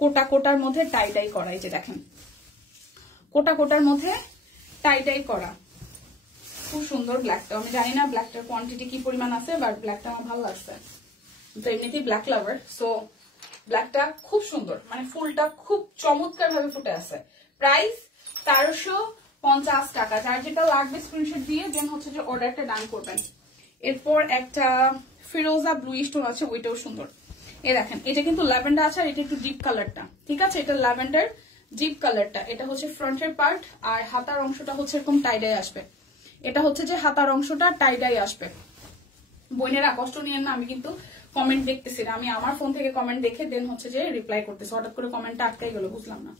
কোটা কোটার মধ্যে টাইডাই করা। এই যে দেখেন, কোটা কোটার মধ্যে টাইডাই করা, খুব সুন্দর। ব্ল্যাকটা আমি জানি না ব্ল্যাকটার কোয়ান্টিটি কি পরিমাণ আছে, বাট ব্ল্যাকটা আমার ভালো লাগছে। তো এমনিতেই ব্ল্যাক লাভার, সো ব্ল্যাকটা খুব সুন্দর, মানে ফুলটা খুব চমৎকার ভাবে ফুটে আছে। প্রাইস 1350 টাকা। যার যেটা লাগবে স্ক্রিনশট দিয়ে দেন হচ্ছে যে অর্ডারটা ডান করবেন। এরপর একটা ফিরোজা ব্লু স্টোন আছে, ওইটাও সুন্দর। এই দেখেন, এটা কিন্তু ল্যাভেন্ডার আছে, আর এটা একটু ডিপ কালারটা, ঠিক আছে। এটা ল্যাভেন্ডার ডিপ কালারটা, এটা হচ্ছে ফ্রন্টের পার্ট, আর হাতার অংশটা হচ্ছে এরকম টাইডাই আসবে। এটা হচ্ছে যে হাতার অংশটা টাইডাই আসবে। বোনেরা কষ্ট নিয়েন না, আমি কিন্তু কমেন্ট দেখতেছি না, আমি আমার ফোন থেকে কমেন্ট দেখে দেন হচ্ছে যে রিপ্লাই করতেছি। হঠাৎ করে কমেন্টটা আটকাই গেল, বুঝলাম না।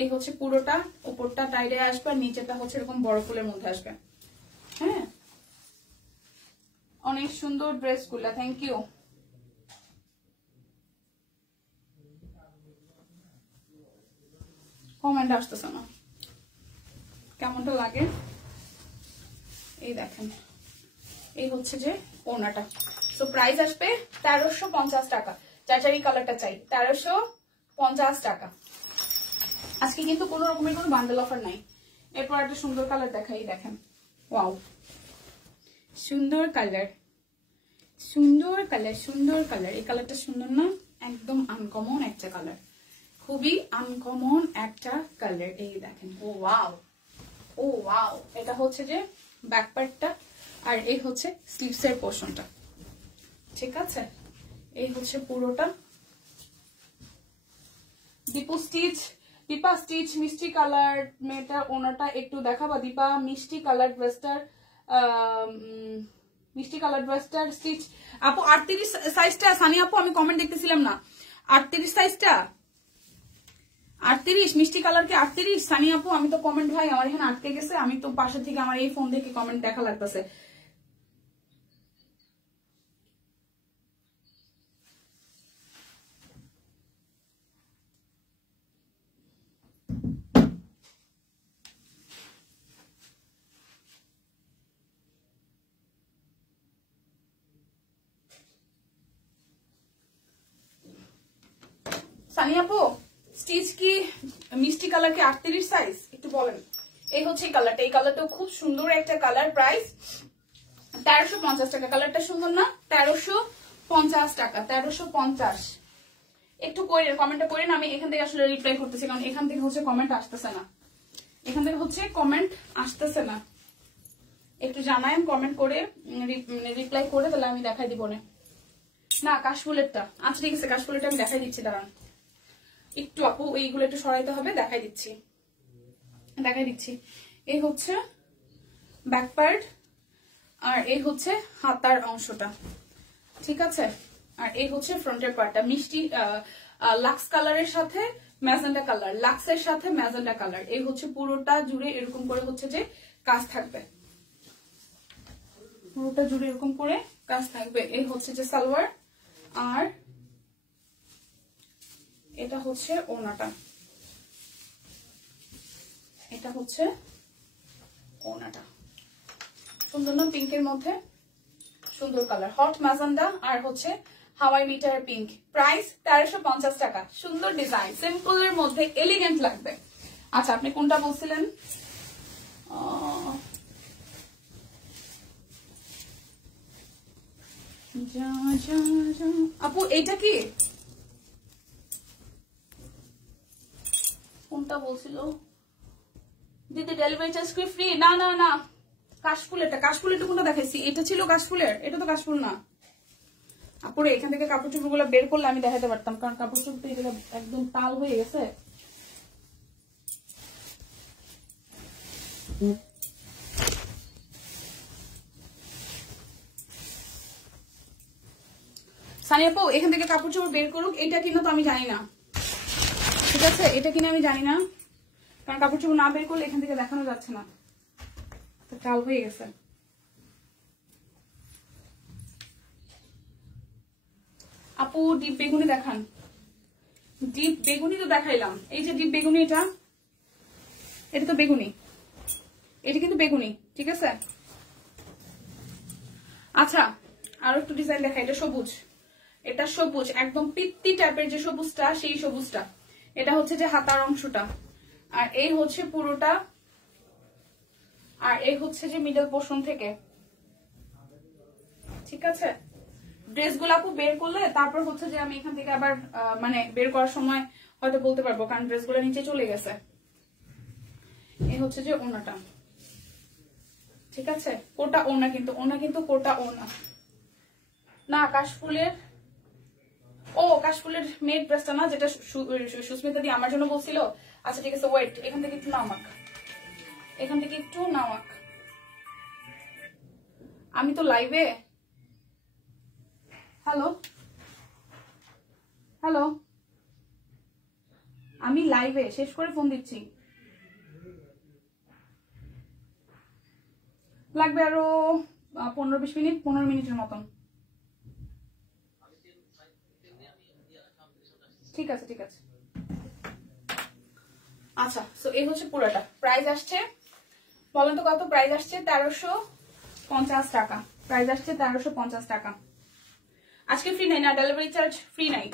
এই হচ্ছে পুরোটা, উপরটা টাইডাই আসবে, আর নিচেটা হচ্ছে এরকম বড় ফুলের মধ্যে আসবে। হ্যাঁ, অনেক সুন্দর ড্রেস গুলা, থ্যাংক ইউ। কমেন্ট আসতেছে না, কেমনটা লাগে? এই দেখেন, এই হচ্ছে যে ওনাটা। তো প্রাইস আসবে 1350 টাকা। যার যার এই কালারটা চাই, 1350 টাকা। আজকে কিন্তু কোনো রকমের কোনো বান্ডেল অফার নাই। এরপর একটা সুন্দর কালার দেখাই, দেখেন, ওয়াও, সুন্দর কালার, সুন্দর কালার, সুন্দর কালার। এই কালারটা সুন্দর না? একদম আনকমন একটা কালার, খুবই আনকমন একটা কালার। এই দেখেন, ও ওয়াও, ও ওয়াও। এটা হচ্ছে যে ব্যাক পার্টটা, আর এই হচ্ছে স্লিভস এর পোর্শনটা, ঠিক আছে। এই হচ্ছে পুরোটা। দীপু স্টিচ, দীপা স্টিচ মিষ্টি কালার মেয়েটার ওনাটা একটু দেখাবা দীপা? মিষ্টি কালার ড্রেসটার, মিষ্টি কালার ড্রেসটার স্টিচ আপু 38 সাইজটা। সানি আপু আমি কমেন্ট দেখতেছিলাম না, 38 সাইজটা, 38 মিষ্টি কালার কি 38? সানি আপু আমি তো কমেন্ট, ভাই আমার এখানে আটকে গেছে, আমি তো পাশে থেকে আমার এই ফোন থেকে কমেন্ট দেখা লাগতেছে। সানিয়া আপু স্টিচ কি মিষ্টি কালার কি 38 সাইজ একটু বলেন। এই হচ্ছে কালারটা, এই কালারটাও খুব সুন্দর একটা কালার। প্রাইস 1350 টাকা। কালারটা সুন্দর না? 1350 টাকা, 1350। একটু করেন, কমেন্টটা করেন। আমি এখান থেকে আসলে রিপ্লাই করতেছি, কারণ এখান থেকে হচ্ছে কমেন্ট আসতেছে না, এখান থেকে হচ্ছে কমেন্ট আসতেছে না। একটু জানায়েন কমেন্ট করে, রিপ্লাই করে, তাহলে আমি দেখাই দিব না কাশফুলেরটা। আচ্ছা ঠিক আছে, কাশফুলেরটা আমি দেখাই দিচ্ছি, দাঁড়ান একটু আপু, এইগুলো একটু সরাইতে হবে, দেখাই দিচ্ছি। এই হচ্ছে ব্যাক পার্ট, আর এই হচ্ছে হাতার অংশটা, ঠিক আছে। আর এই হচ্ছে ফ্রন্টের পার্টটা, মিষ্টি লাক্স কালারের সাথে ম্যাজেন্ডা কালার, লাক্সের সাথে ম্যাজেন্ডা কালার। এই হচ্ছে পুরোটা জুড়ে এরকম করে হচ্ছে যে কাজ থাকবে, পুরোটা জুড়ে এরকম করে কাজ থাকবে। এই হচ্ছে যে সালোয়ার, আর এটা হচ্ছে ওড়নাটা, এটা হচ্ছে ওড়নাটা। সুন্দর না? পিঙ্কের মধ্যে সুন্দর কালার, হট ম্যাজেন্ডা আর হচ্ছে হাওয়াই মিটার পিঙ্ক। প্রাইস 1350 টাকা। সুন্দর ডিজাইন, সিম্পল এর মধ্যে এলিগেন্ট লাগবে। আচ্ছা আপনি কোনটা বলছিলেন? আপু এইটা কি, কোনটা বলছিল দিদি? ডেলিভারি চার্জ কি ফ্রি? না না না, কাশফুলেরটা, কাশফুলেরটা কোনটা দেখাইছি? এটা ছিল কাশফুলের, এটা তো কাশফুল না। আপুরে এখান থেকে কাপড় চোপড় গুলো বের করলে আমি দেখাতে পারতাম, কারণ কাপড় চোপড় তো এটা একদম তাল হয়ে গেছে। সানিয়া আপু এখান থেকে কাপড় চোপড় বের করুক। এটা কিনা তো আমি জানি না, ঠিক আছে, এটা কিনা আমি জানি না, কারণ কাপড় চোপড় না বের করলে এখান থেকে দেখানো যাচ্ছে না, তাল হয়ে গেছে। আপু ডিপ বেগুনি দেখান। ডিপ বেগুনি তো দেখাইলাম, এই যে ডিপ বেগুনি, এটা তো বেগুনি, এটা কিন্তু বেগুনি, ঠিক আছে। আচ্ছা আরো একটু ডিজাইন দেখা, এটা সবুজ, এটা সবুজ একদম পিত্তি টাইপের যে সবুজটা, সেই সবুজটা। এটা হচ্ছে যে হাতার অংশটা, আর এই হচ্ছে পুরোটা, আর এই হচ্ছে যে মিডল পোর্শন থেকে, ঠিক আছে। ড্রেসগুলো আপু বের করলে তারপর হচ্ছে যে আমি এখান থেকে আবার মানে বের করার সময় হয়তো বলতে পারবো, কারণ ড্রেসগুলো নিচে চলে গেছে। এই হচ্ছে যে ওড়নাটা, ঠিক আছে। কোটা ওড়না কিন্তু, ওড়না কিন্তু কোটা ওড়না না। কাশফুলের, ও কাশফুলের মেড ড্রেসটা না, যেটা সুস্মিতা দি আমার জন্য বলছিল। আচ্ছা ঠিক আছে, ওয়েট, এখান থেকে একটু নামাক, এখান থেকে একটু নামাক। আমি তো লাইভে, হ্যালো হ্যালো, আমি লাইভে শেষ করে ফোন দিচ্ছি। লাগবে আরো 15-20 মিনিট, 15 মিনিটের মতন। ঠিক আছে ঠিক আছে। আচ্ছা সো এই হচ্ছে পুরোটা। প্রাইস আসছে, বলেন তো কত প্রাইস আসছে? 1350 টাকা। প্রাইস আসছে 1350 টাকা। আজকে ফ্রি নাই না, ডেলিভারি চার্জ ফ্রি নাই।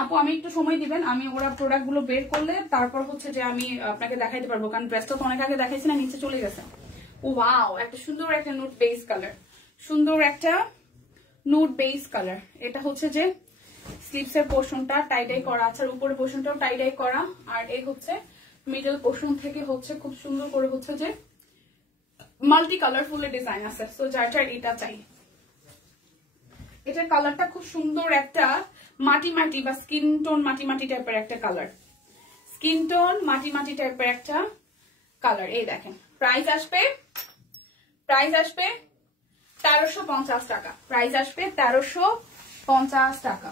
আপু আমি একটু সময় দিবেন, আমি ওরা প্রোডাক্ট গুলো বের করলে তারপর হচ্ছে যে আমি আপনাকে দেখাইতে পারবো, কারণ ড্রেসটা তো অনেক আগে দেখাইছি না, নিচে চলে গেছে। ওয়াও, একটা সুন্দর একটা নুড বেস কালার, সুন্দর একটা নুড বেস কালার। এটা হচ্ছে যে স্লিভস এর পোর্শনটা টাইডাই করা আছে, আর উপরের পোর্শনটাও টাইডাই করা, আর এই হচ্ছে মিডল পোর্শন থেকে হচ্ছে খুব সুন্দর করে হচ্ছে যে মাল্টি কালারফুল ডিজাইন আছে। সো যার যার এটা চাই, এটার কালারটা খুব সুন্দর একটা মাটি মাটি বা স্কিন টোন মাটি মাটি টাইপের একটা কালার, স্কিন টোন মাটি মাটি টাইপের একটা কালার। এই দেখেন প্রাইস আসবে 1350 টাকা। প্রাইস আসবে 1350 টাকা।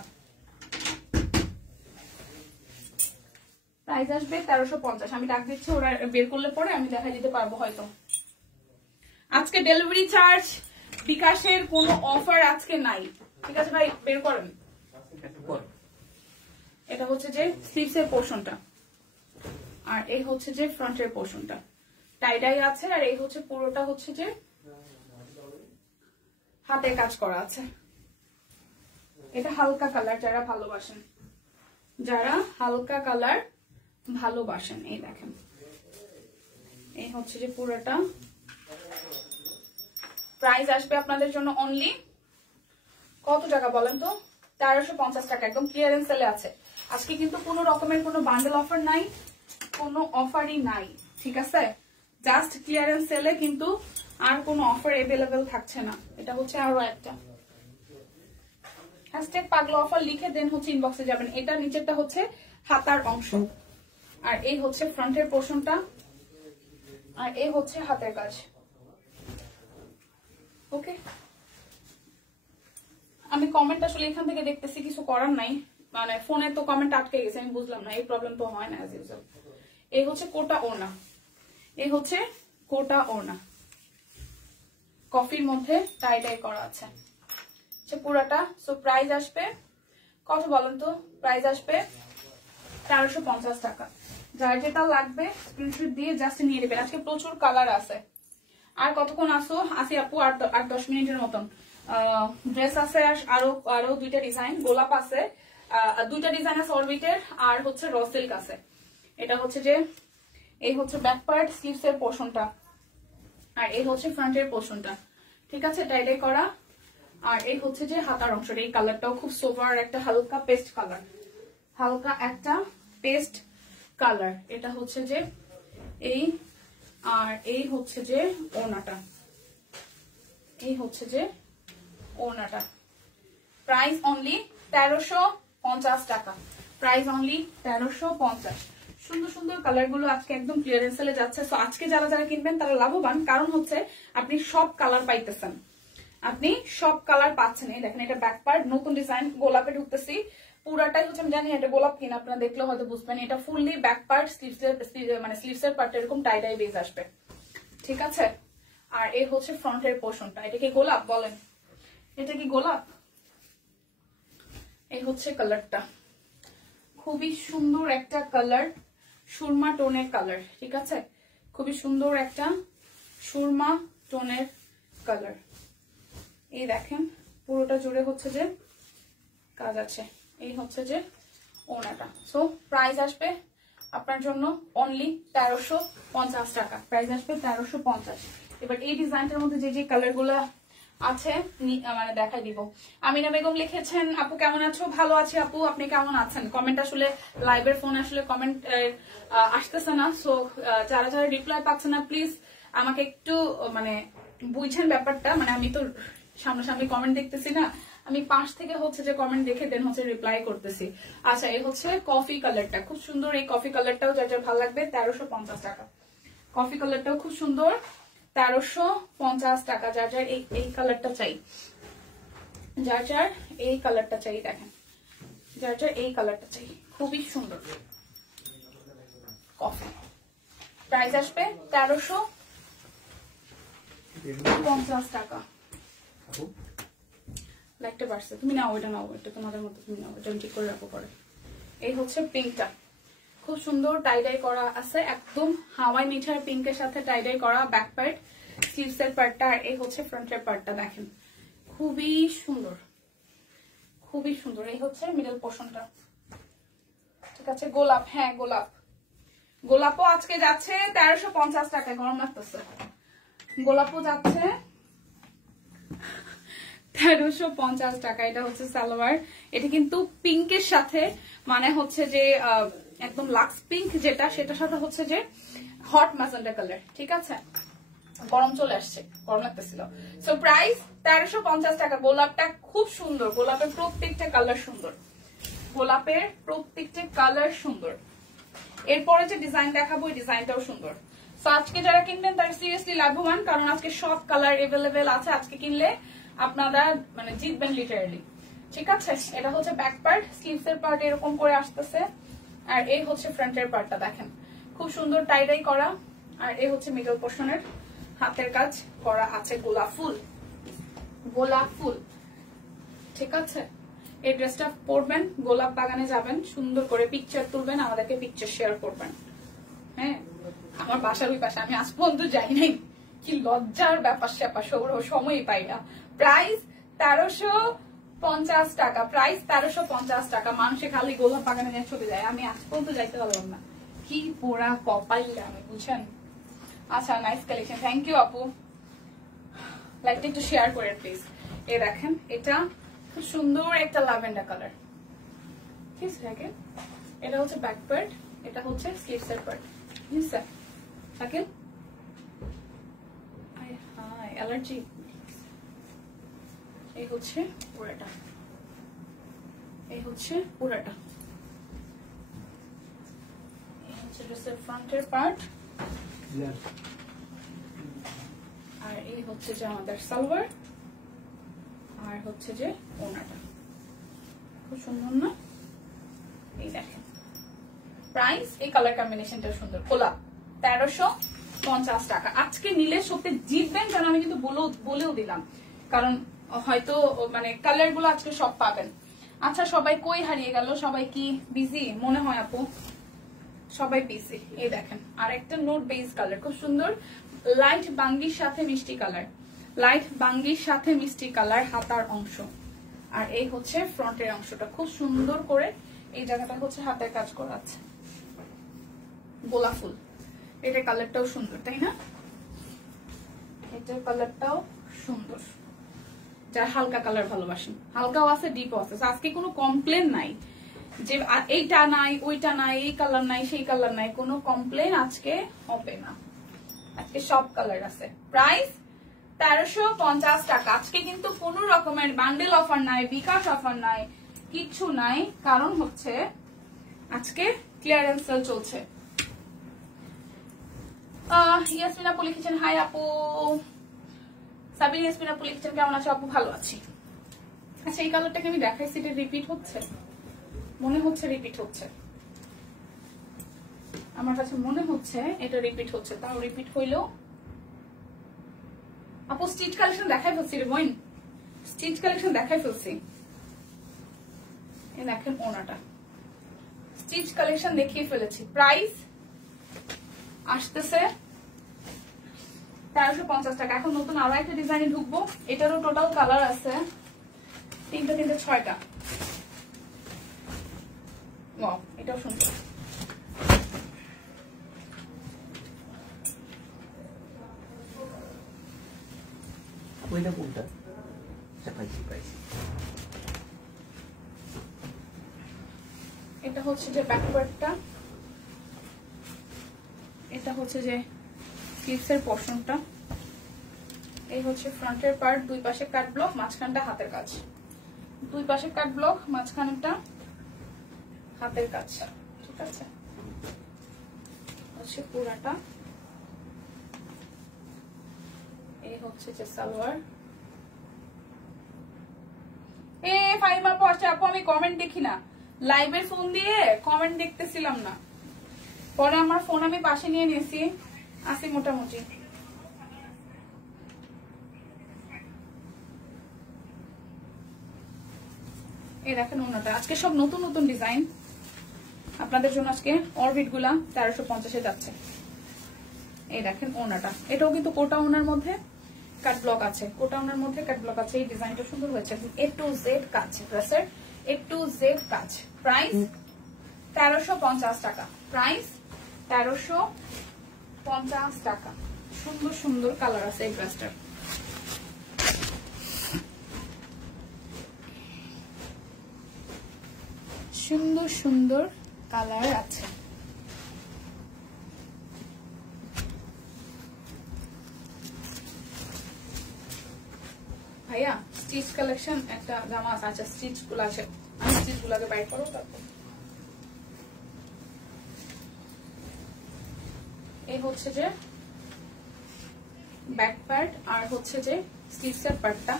প্রাইস আসবে 1350। আমি ডাক দিচ্ছি, ওরা বের করলে পরে আমি দেখা দিতে পারবো হয়তো। আজকে ডেলিভারি চার্জ বিকাশের কোনো অফার আজকে নাই, ঠিক আছে ভাই, বের করেন। এটা হচ্ছে যে স্লিভস এর পোর্শনটা, আর এই হচ্ছে যে ফ্রন্টের পোর্শনটা টাইডাই আছে, আর এই হচ্ছে পুরোটা হচ্ছে যে হাতে কাজ করা আছে। এটা হালকা কালার, যারা ভালোবাসেন যারা হালকা কালার ভালোবাসেন এই দেখেন, এই হচ্ছে যে পুরোটা। প্রাইস আসবে আপনাদের জন্য অনলি কত টাকা বলেন তো? 1350 টাকা, একদম ক্লিয়ারেন্স সেলে আছে আজকে। কিন্তু কোনো রকমের কোনো বান্ডেল অফার নাই, কোনো অফারই নাই, ঠিক আছে? জাস্ট ক্লিয়ারেন্স সেলে, কিন্তু আর কোনো অফার এভেলেবেল থাকছে না। এটা হচ্ছে আরো একটা হ্যাশট্যাগ পাগলা অফার লিখে দেন হচ্ছে ইনবক্সে যাবেন। এটা নিচেরটা হচ্ছে হাতার অংশ, আর এই হচ্ছে ফ্রন্টের পোর্শনটা, আর এই হচ্ছে হাতের কাজ। ওকে, আমি কমেন্ট আসলে এখান থেকে দেখতেছি, কিছু করার নাই, মানে ফোনে তো কমেন্ট আটকে গেছে, আমি বুঝলাম না, এই প্রবলেম তো হয় না অ্যাজ ইউজুয়াল। এই হচ্ছে কোটা ওড়না, এই হচ্ছে কোটা ওড়না, কফির মধ্যে টাই টাই করা আছে পুরাটা। সো প্রাইস আসবে কত বলেন তো? প্রাইস আসবে 1350 টাকা। যার যেটা লাগবে স্ক্রিনশট দিয়ে জাস্ট নিয়ে নেবেন। আজকে প্রচুর কালার আছে। আর কতক্ষণ আসি আপু? 8-10 মিনিটের মতন। ড্রেস আছে আরো দুইটা ডিজাইন, গোলাপ আছে, দুইটা ডিজাইন আছে অরবিটের, আর হচ্ছে র সিল্ক আছে। এটা হচ্ছে যে এই হচ্ছে ব্যাক পার্ট, স্লিভস এর পোর্শনটা, আর এই হচ্ছে ফ্রন্টের পোর্শনটা, ঠিক আছে, টাইডাই করা। আর এই হচ্ছে যে হাতার অংশটা, এই কালারটাও খুব সোভার একটা হালকা পেস্ট কালার, হালকা একটা পেস্ট কালার। এটা হচ্ছে যে এই, আর এই হচ্ছে যে ওড়নাটা, এই হচ্ছে যে ওড়নাটা। প্রাইস অনলি 1350 টাকা, প্রাইস অনলি 1350। সুন্দর সুন্দর কালার গুলো আজকে একদম ক্লিয়ারেন্স সেলে যাচ্ছে। তো আজকে যারা যারা কিনবেন তারা লাভবান, কারণ হচ্ছে আপনি সব কালার পাইতেছেন, আপনি সব কালার পাচ্ছেন। এই দেখেন, এটা ব্যাক পার্ট, নতুন ডিজাইন, গোলাপে ঢুকতেছি পুরাটাই হচ্ছে, আমি জানি এটা গোলাপ কিনা, আপনারা দেখলে হয়তো বুঝবেন। এটা ফুললি ব্যাক পার্ট, মানে স্লিভসের পার্ট এরকম টাই ডাই বেজ আসবে, ঠিক আছে। আর এই হচ্ছে ফ্রন্টের পোর্শনটা। এটা কি গোলাপ বলেন? এটা কি গোলাপ? এই হচ্ছে কালারটা, খুবই সুন্দর একটা কালার, সুরমা টোনের কালার, ঠিক আছে, খুবই সুন্দর একটা সুরমা টোনের কালার। এই দেখেন পুরোটা জুড়ে হচ্ছে যে কাজ আছে। এই হচ্ছে যে ওড়নাটা। সো প্রাইস আসবে আপনার জন্য অনলি 1350 টাকা, প্রাইস আসবে 1350। এবার এই ডিজাইনটার মধ্যে যে যে কালার গুলা আছে মানে দেখাই দিব। আমিনা বেগম লিখেছেন, আপু কেমন আছো? ভালো আছি আপু, আপনি কেমন আছেন? কমেন্ট আসলে লাইভের ফোন আসলে কমেন্ট আসতেছে না, সো যারা যারা রিপ্লাই পাচ্ছে না প্লিজ আমাকে একটু মানে বুঝছেন ব্যাপারটা, মানে আমি তো সামনাসামনি কমেন্ট দেখতেছি না, আমি পাশ থেকে হচ্ছে যে কমেন্ট দেখে দেন হচ্ছে রিপ্লাই করতেছি। আচ্ছা, এই হচ্ছে কফি কালারটা, খুব সুন্দর। এই কফি কালারটাও যার যার ভালো লাগবে 1350 টাকা। কফি কালারটাও খুব সুন্দর, 1350 টাকা। যার যার এই কালারটা চাই, যার যার এই কালারটা চাই, দেখেন যার যার এই কালারটা চাই, খুবই সুন্দর কফি। প্রাইস আসবে 1350 টাকা। লাইকটা বাড়ছে, তুমি নাও, ওইটা নাও, এটা তোমাদের মতো, তুমি নাও, এটা ঠিক করে রাখো পরে। এই হচ্ছে পিঙ্কটা, খুব সুন্দর টাইডাই করা আছে, একদম হাওয়াই মিঠার পিঙ্কের সাথে টাইডাই করা ব্যাক পার্ট, স্লিভসের পার্টটা, আর এই হচ্ছে ফ্রন্টের পার্টটা, দেখেন খুবই সুন্দর, খুবই সুন্দর। এই হচ্ছে মিডল পোর্শনটা, ঠিক আছে। গোলাপ, হ্যাঁ গোলাপ, গোলাপও আজকে যাচ্ছে 1350 টাকায়, গরম লাগতেছে। গোলাপও যাচ্ছে 1350 টাকা। এটা হচ্ছে সালোয়ার, এটা কিন্তু পিঙ্কের সাথে, মানে হচ্ছে যে একদম লাক্স পিঙ্ক যেটা, সেটার সাথে হচ্ছে যে হট ম্যাজেন্টা কালার, ঠিক আছে। গরম চলে আসছে, গরম লাগতেছিল। সো প্রাইস 1350 টাকা। গোলাপটা খুব সুন্দর, গোলাপের প্রত্যেকটা কালার সুন্দর, গোলাপের প্রত্যেকটা কালার সুন্দর। এরপরে যে ডিজাইন দেখাবো এই ডিজাইনটাও সুন্দর। সো আজকে যারা কিনবেন তারা সিরিয়াসলি লাভবান, কারণ আজকে সব কালার এভেলেবেল আছে। আজকে কিনলে আপনারা মানে জিতবেন লিটারালি, ঠিক আছে। এটা হচ্ছে ব্যাক পার্ট, স্লিভস এর পার্ট এরকম করে আসতেছে, আর এই হচ্ছে ফ্রন্টের পার্টটা, দেখেন খুব সুন্দর টাইডাই করা, আর এই হচ্ছে মিডল পোর্শনের হাতের কাজ করা আছে গোলাপ ফুল, গোলাপ ফুল, ঠিক আছে। এই ড্রেসটা পরবেন, গোলাপ বাগানে যাবেন, সুন্দর করে পিকচার তুলবেন, আমাদেরকে পিকচার শেয়ার করবেন। হ্যাঁ, আমার বাসার ওই পাশে, আমি আজ পর্যন্ত যাই নাই, কি লজ্জার ব্যাপার স্যাপার, সময়ই পাই না। প্রাইস 1350 টাকা, প্রাইস 1350 টাকা। মানুষে খালি গোলাপ বাগানে নিয়ে চলে যায়, আমি আজ পর্যন্ত যাইতে পারলাম না, কি পোড়া কপাল আমি, বুঝছেন। আচ্ছা, নাইস কালেকশন, থ্যাংক ইউ আপু। লাইকটা একটু শেয়ার করেন প্লিজ। এই দেখেন, এটা খুব সুন্দর একটা ল্যাভেন্ডার কালার, ঠিক আছে। এটা হচ্ছে ব্যাক পার্ট, এটা হচ্ছে স্লিভস এর পার্ট, বুঝছেন। থাকেন অ্যালার্জি। এই হচ্ছে পুরাটা, এই হচ্ছে পুরাটা, এই হচ্ছে ড্রেসের ফ্রন্টের পার্ট, আর এই হচ্ছে যে আমাদের সালোয়ার, আর হচ্ছে যে ওড়নাটা। খুব সুন্দর না? এই দেখেন প্রাইস, এই কালার কম্বিনেশনটা সুন্দর। কোলা 1350 টাকা। আজকে নিলে সত্যি জিতবেন, কারণ আমি কিন্তু বলেও দিলাম, কারণ হয়তো মানে কালার গুলো আজকে সব পাবেন। আচ্ছা, সবাই কই হারিয়ে গেল? সবাই কি বিজি মনে হয় আপু? সবাই বিজি। এই দেখেন আর একটা নোট বেস কালার, খুব সুন্দর, লাইট বাঙ্গির সাথে মিষ্টি কালার, লাইট বাঙ্গির সাথে মিষ্টি কালার হাতার অংশ, আর এই হচ্ছে ফ্রন্টের অংশটা খুব সুন্দর করে এই জায়গাটা হচ্ছে হাতের কাজ করা আছে, গোলাপ ফুল। এটার কালারটাও সুন্দর, তাই না? এটার কালারটাও সুন্দর, যারা হালকা কালার ভালোবাসেন, হালকাও আছে ডিপও আছে। আজকে কোনো কমপ্লেন নাই যে এইটা নাই ওইটা নাই, এই কালার নাই সেই কালার নাই, কোনো কমপ্লেন আজকে হবে না, আজকে সব কালার আছে। প্রাইস 1350 টাকা। আজকে কিন্তু কোনো রকমের বান্ডেল অফার নাই, বিকাশ অফার নাই, কিচ্ছু নাই, কারণ হচ্ছে আজকে ক্লিয়ারেন্স সেল চলছে। ইয়াসমিন আপু লিখেছেন হাই আপু, সাবিনা ইয়াসমিন আপু লিখেছেন কেমন আছো আপু? ভালো আছি। আচ্ছা, এই কালারটাকে আমি দেখাইছি, এটা রিপিট হচ্ছে, মনে হচ্ছে রিপিট হচ্ছে, আমার কাছে মনে হচ্ছে এটা রিপিট হচ্ছে, তাও রিপিট হইলেও আপু স্টিচ কালেকশন দেখাই ফেলছি রে বোন, স্টিচ কালেকশন দেখাই ফেলছি। এই দেখেন ওনাটা, স্টিচ কালেকশন দেখিয়ে ফেলেছি। প্রাইস আসতেছে 1350 টাকা। এখন নতুন আরো একটা ডিজাইনে ঢুকবো, এটারও টোটাল কালার আছে 6টা। ওয়াও, এটাও সুন্দর। ওইটা কোনটা? পাইছি পাইছি। এটা হচ্ছে যে ব্যাক পার্টটা, এটা হচ্ছে যে স্লিভসের পোরশনটা, এই হচ্ছে ফ্রন্টের পার্ট, দুই পাশে কাট ব্লক, মাঝখানটা হাতের কাজ, দুই পাশে কাট ব্লক, মাঝখানটা হাতের কাজ, ঠিক আছে। হচ্ছে পুরাটা, এই হচ্ছে যে সালোয়ার। এ ফাইমা পড়ছে আপু, আমি কমেন্ট দেখি না, লাইভে ফোন দিয়ে কমেন্ট দেখতেছিলাম না, পরে আমার ফোন আমি পাশে নিয়ে নিয়েছি, আসি মোটামুটি। এই দেখেন ওনাটা, আজকে সব নতুন নতুন ডিজাইন আপনাদের জন্য, আজকে অরবিট গুলা 1350-এ যাচ্ছে। এই দেখেন ওনাটা, এটাও কিন্তু কোটা ওনার মধ্যে কাট ব্লক আছে, কোটা ওনার মধ্যে কাট ব্লক আছে। এই ডিজাইনটা সুন্দর হয়েছে, A to Z কাজ, ড্রেসের A to Z কাজ। প্রাইস 1350 টাকা, প্রাইস 1350 টাকা। সুন্দর সুন্দর কালার আছে এই ড্রেসটার, সুন্দর সুন্দর কালার আছে। ভাইয়া স্টিচ কালেকশন একটা জামা আছে, আচ্ছা স্টিচ গুলো আছে, আমি স্টিচ গুলাকে বাইর করো। তারপর এই হচ্ছে যে ব্যাক পার্ট, আর হচ্ছে যে স্টিচের পার্টটা,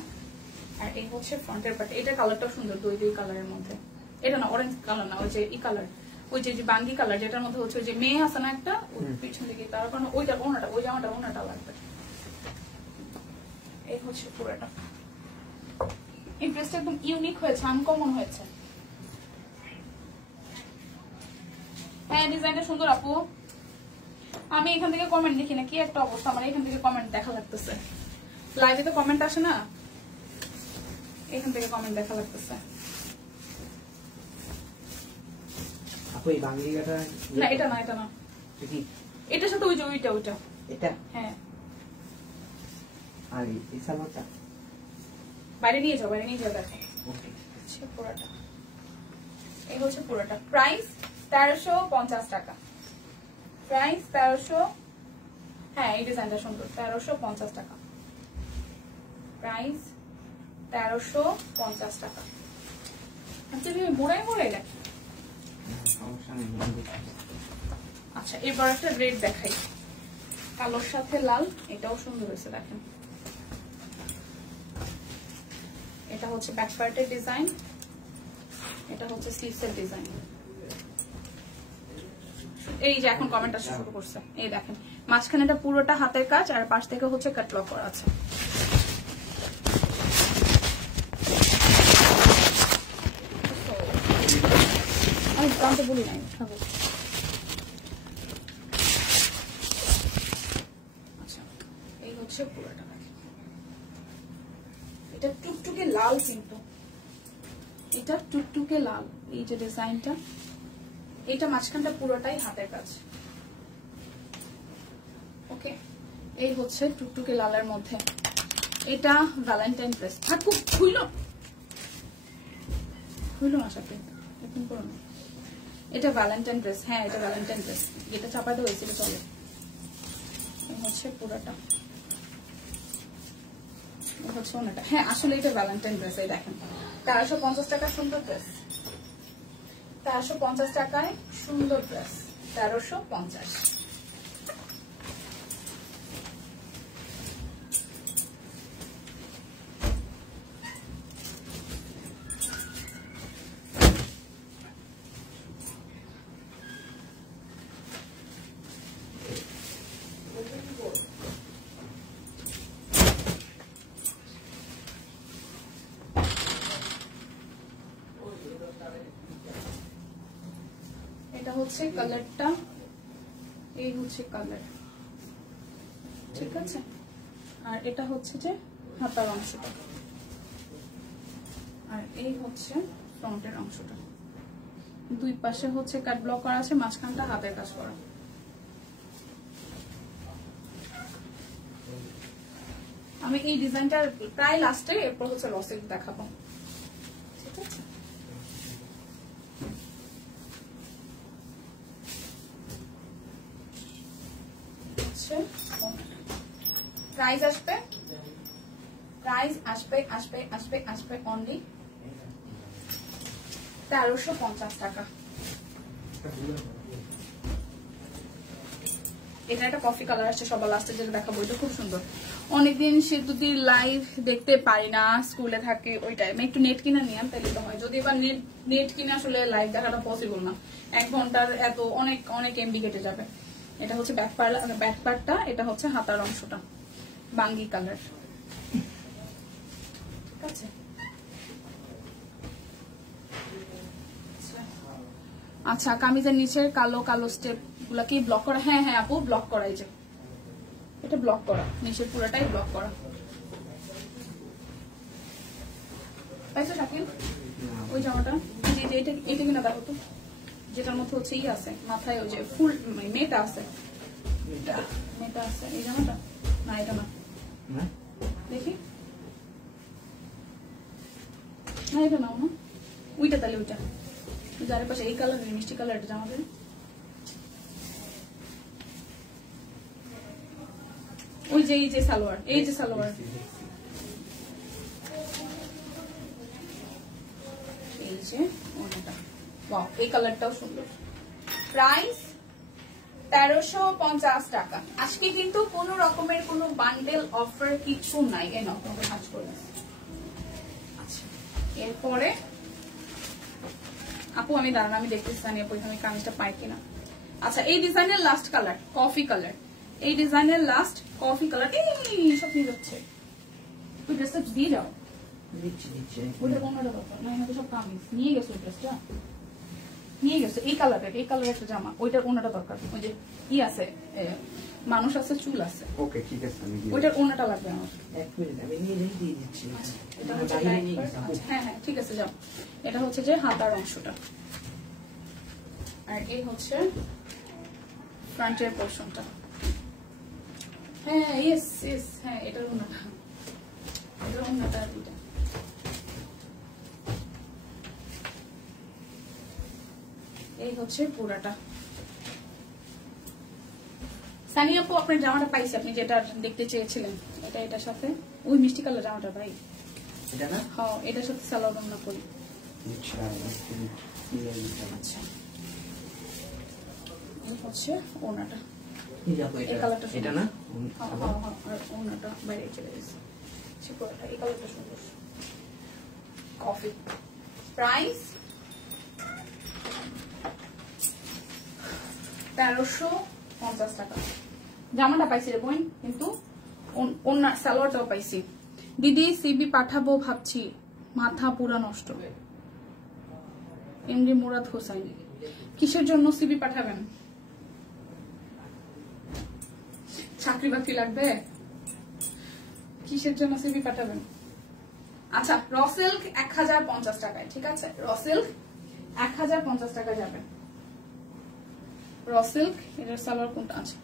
আর এই হচ্ছে ফ্রন্টের পার্ট। এটা কালারটা সুন্দর, দুই কালারের মধ্যে। এটা না অরেঞ্জ কালার না, ওই যে ই কালার, ওই যে বাঙ্গি কালার, যেটার মধ্যে হচ্ছে ওই যে মেয়ে আছে না একটা পিছন দিকে, তার কারণে ওইটা ওনাটা, ওই জামাটা ওনাটা লাগবে। এই হচ্ছে পুরোটা, এই ড্রেসটা একদম ইউনিক হয়েছে, আনকমন হয়েছে। হ্যাঁ ডিজাইনটা সুন্দর আপু। আমি এখান থেকে কমেন্ট দেখি না, কি একটা অবস্থা, আমার এখান থেকে কমেন্ট দেখা লাগতেছে, লাইভে তো কমেন্ট আসে না। এখান থেকে কমেন্ট দেখা লাগতেছে। আপু এই বাঙ্গিগাটা না এটা না, এটা না, কি এটার সাথে ওই যে ওইটা ওইটা এটা? হ্যাঁ আর এই সালোয়ারটা বাইরে নিয়ে যাও, বাইরে নিয়ে যাও। দেখো ওকে হচ্ছে পুরোটা, এই হচ্ছে পুরোটা। প্রাইস 1350 টাকা। প্রাইস 1300, হ্যাঁ এই ডিজাইনটা সুন্দর, 1350 টাকা। প্রাইস 1350 টাকা। আচ্ছা তুমি মোড়াই মোড়াই দেখো। সমস্যা নেই। আচ্ছা এবার একটা রেড দেখাই, কালোর সাথে লাল, এটাও সুন্দর হয়েছে দেখেন। এটা হচ্ছে ব্যাক পার্টের ডিজাইন, এটা হচ্ছে স্লিভসের ডিজাইন। এই যে এখন কমেন্টটা শুরু করছে, এই দেখেন মাঝখানে এটা পুরোটা হাতের কাজ আর পাশ থেকে হচ্ছে কাটলক করা আছে। আমি জানতে বলি নাই খাবো। আচ্ছা এই হচ্ছে পুরোটা, এটা টুকটুকে লাল, কিন্তু এটা টুকটুকে লাল। এই যে ডিজাইনটা, এটা মাঝখানটা পুরোটাই হাতের কাজ। ওকে এই হচ্ছে টুকটুকে লালের মধ্যে। এটা ভ্যালেন্টাইন ড্রেস। থাকুক খুইলো না সাথে এখন করো না। এটা ভ্যালেন্টাইন ড্রেস, হ্যাঁ এটা ভ্যালেন্টাইন ড্রেস, যেটা চাপাতে হয়েছিল চলে। এই হচ্ছে পুরোটা, হচ্ছে ওনাটা। হ্যাঁ আসলে এটা ভ্যালেন্টাইন ড্রেস। এই দেখেন 1350 টাকা সুন্দর ড্রেস, 1350 টাকায় সুন্দর ড্রেস, 1350। এটা হচ্ছে কালারটা, এই হচ্ছে কালার, ঠিক আছে। আর এটা হচ্ছে যে হাতার অংশটা, আর এই হচ্ছে ফ্রন্টের অংশটা। দুই পাশে হচ্ছে কাট ব্লক করা আছে, মাঝখানটা হাতের কাজ করা। আমি এই ডিজাইনটার প্রায় লাস্টে, এরপর হচ্ছে লসেট দেখাবো, ঠিক আছে। প্রাইস আসবে, প্রাইস আসবে আসবে আসবে আসবে অনলি 1350 টাকা। এটা একটা কফি কালার আসছে সবার লাস্টে, যেটা দেখাবো এটা খুব সুন্দর। অনেকদিন সে যদি লাইভ দেখতে পারি না, স্কুলে থাকে, ওই টাইমে একটু নেট কিনে নিলাম, তাহলে তো হয়। যদি এবার নেট কিনে আসলে লাইভ দেখাটা পসিবল না, 1 ঘন্টার এত অনেক অনেক এমবি কেটে যাবে। এটা হচ্ছে ব্যাক পার্টটা, এটা হচ্ছে হাতার অংশটা, বাঙ্গি কালার, ঠিক আছে। আচ্ছা কামিজের নিচের কালো কালো স্টেপ গুলা কি ব্লক করা? হ্যাঁ হ্যাঁ আপু ব্লক করা, এই যে এটা ব্লক করা, নিচের পুরোটাই ব্লক করা। পাইছো শাকিল ওই জামাটা? এটা কিনা দেখো তো, যেটার মধ্যে হচ্ছে ই আছে মাথায়, ওই যে ফুল মেয়েটা আছে, মেয়েটা আছে। এই জামাটা না, এটা না, দেখি না, এটা নাও না, ওইটা তাহলে ওইটা যার পাশে এই কালার, মিষ্টি কালার, এটা জামাতে। ওই যে এই যে সালোয়ার, এই যে সালোয়ার, এই যে ওটা, ওয়াও এই কালারটাও সুন্দর। প্রাইস 1350 টাকা। আজকে কিন্তু কোনো রকমের কোনো বান্ডেল অফার কিছু নাই, এই নাও তোমাকে কাজ করে। আচ্ছা এরপরে আপু আমি দাঁড়ান, আমি দেখতেছি জানি আপু আমি কামিজটা পাই কিনা। আচ্ছা এই ডিজাইনের লাস্ট কালার কফি কালার, এই ডিজাইনের লাস্ট কফি কালার। এই সব নিয়ে যাচ্ছে, তুই ড্রেসটা দিয়ে যাও, ওইটা কোনটা ব্যাপার না, সব কামিজ নিয়ে গেছো ড্রেসটা। নিয়ে গেছে এই কালারের একটা জামা, ওইটার ওনাটা দরকার। ওই যে আছে মানুষ আছে, চুল আছে। ওকে ঠিক আছে, আমি দিয়ে ওইটার ওনাটা লাগবে আমার। এক মিনিট, আমি নিয়ে দিয়ে দিচ্ছি। এটা হচ্ছে বাইরে নিয়ে গেছি আপু। হ্যাঁ হ্যাঁ ঠিক আছে যাও। এটা হচ্ছে যে হাতার অংশটা, আর এই হচ্ছে ফ্রন্টের পোর্শনটা। হ্যাঁ ইয়েস ইয়েস, হ্যাঁ এটার ওনাটা, এটার ওনাটা দুইটা। এই হচ্ছে পুরাটা। সানি আপু আপনার জামাটা পাইছি, আপনি যেটা দেখতে চেয়েছিলেন, এটা এটার সাথে ওই মিষ্টি কালার জামাটা ভাই। এটা না? হ্যাঁ এটার সাথে সালোয়ার ওড়না করি। আচ্ছা আচ্ছা এই হচ্ছে ওড়নাটা, এই দেখো এই এটা, কালারটা এটা না? হ্যাঁ হ্যাঁ হ্যাঁ, আর ওড়নাটা বাইরে চলে গেছে। পুরোটা এই কালারটা সুন্দর, কফি। প্রাইস 1350 টাকা। জামাটা পাইছি রে বোন, কিন্তু ওনার সালোয়ারটাও পাইছি। দিদি সিবি পাঠাবো ভাবছি, মাথা পুরা নষ্ট। এমডি মুরাদ হোসেন, কিসের জন্য সিবি পাঠাবেন? চাকরি বাকরি লাগবে? কিসের জন্য সিবি পাঠাবেন? আচ্ছা র সিল্ক 1050 টাকায়, ঠিক আছে? র সিল্ক 1050 টাকা যাবে। র সিল্ক, এটার সালোয়ার কোনটা আছে?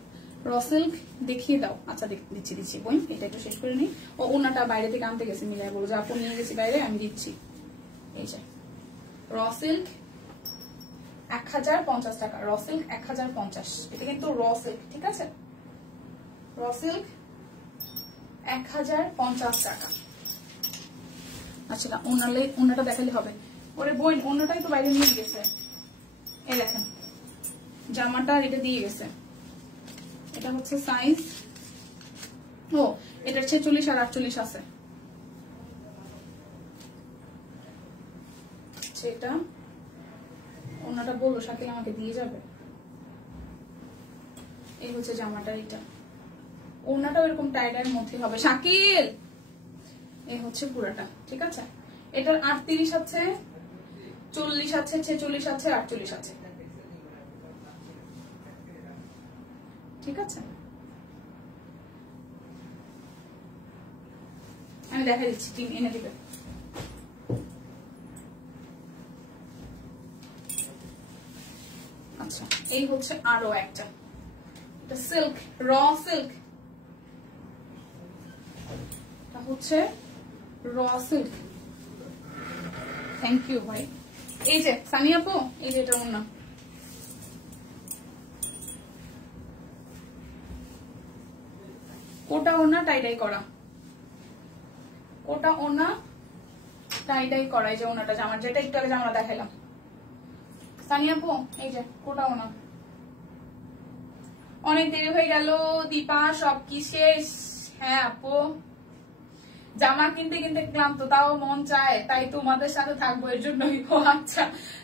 র সিল্ক দেখিয়ে দাও। আচ্ছা দিচ্ছি বোন, এটা একটু শেষ করে নি। ও ওনাটা বাইরে থেকে আনতে গেছি, মিলাই বলো যে আপু নিয়ে গেছি বাইরে, আমি দিচ্ছি। এই যে র সিল্ক 1050 টাকা, র সিল্ক 1050। এটা কিন্তু র সিল্ক, ঠিক আছে? র সিল্ক 1050 টাকা। আচ্ছা ওনাটা দেখালে হবে? ওরে বোন ওনাটাই তো বাইরে নিয়ে গেছে। এই দেখেন জামাটা এটা দিয়ে গেছে। এটা হচ্ছে সাইজ, ও এটার 46 আর 48 আছে। সেটা ওনাটা বললো শাকিল আমাকে দিয়ে যাবে। এই হচ্ছে জামাটা, এটা ওনাটাও এরকম টাইডার মধ্যে হবে শাকিল। এই হচ্ছে পুরাটা, ঠিক আছে? এটার 38 আছে, 40 আছে, 46 আছে, 48 আছে, ঠিক আছে? আমি দেখা দিচ্ছি, টিম এনে দিবে। আচ্ছা এই হচ্ছে আরো একটা, এটা সিল্ক, র সিল্ক, এটা হচ্ছে র সিল্ক। থ্যাংক ইউ ভাই। এই যে সানি আপু, এই যে এটা ওনা, কোটা ওনা টাইডাই করা, কোটা ওনা টাইডাই করা। এই যে ওনাটা জামার, যেটা একটু আগে জামা দেখাইলাম। সানি আপু এই যে কোটা ওনা। অনেক দেরি হয়ে গেল দীপা, সব কি শেষ? হ্যাঁ আপু, জামা কিনতে কিনতে ক্লান্ত, তাও মন চায়, তাই তোমাদের সাথে থাকবো, এর জন্যই। ও আচ্ছা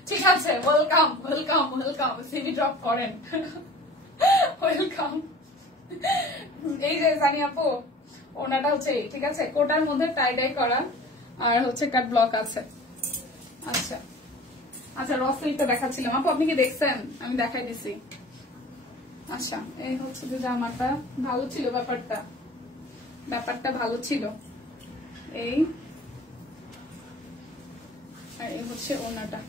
ঠিক আছে, welcome welcome welcome, CV drop করেন, ওয়েলকাম। এই যে সানি আপু ওনাটা হচ্ছে, ঠিক আছে? কোটার মধ্যে টাই ডাই করা, আর হচ্ছে কাট ব্লক আছে। আচ্ছা আচ্ছা রসিলটা দেখাচ্ছিলাম আপু, আপনি কি দেখছেন? আমি দেখাই দিছি। আচ্ছা এই হচ্ছে যে জামাটা, ভালো ছিল ব্যাপারটা ভালো ছিল। এই আর এই হচ্ছে ওনাটা।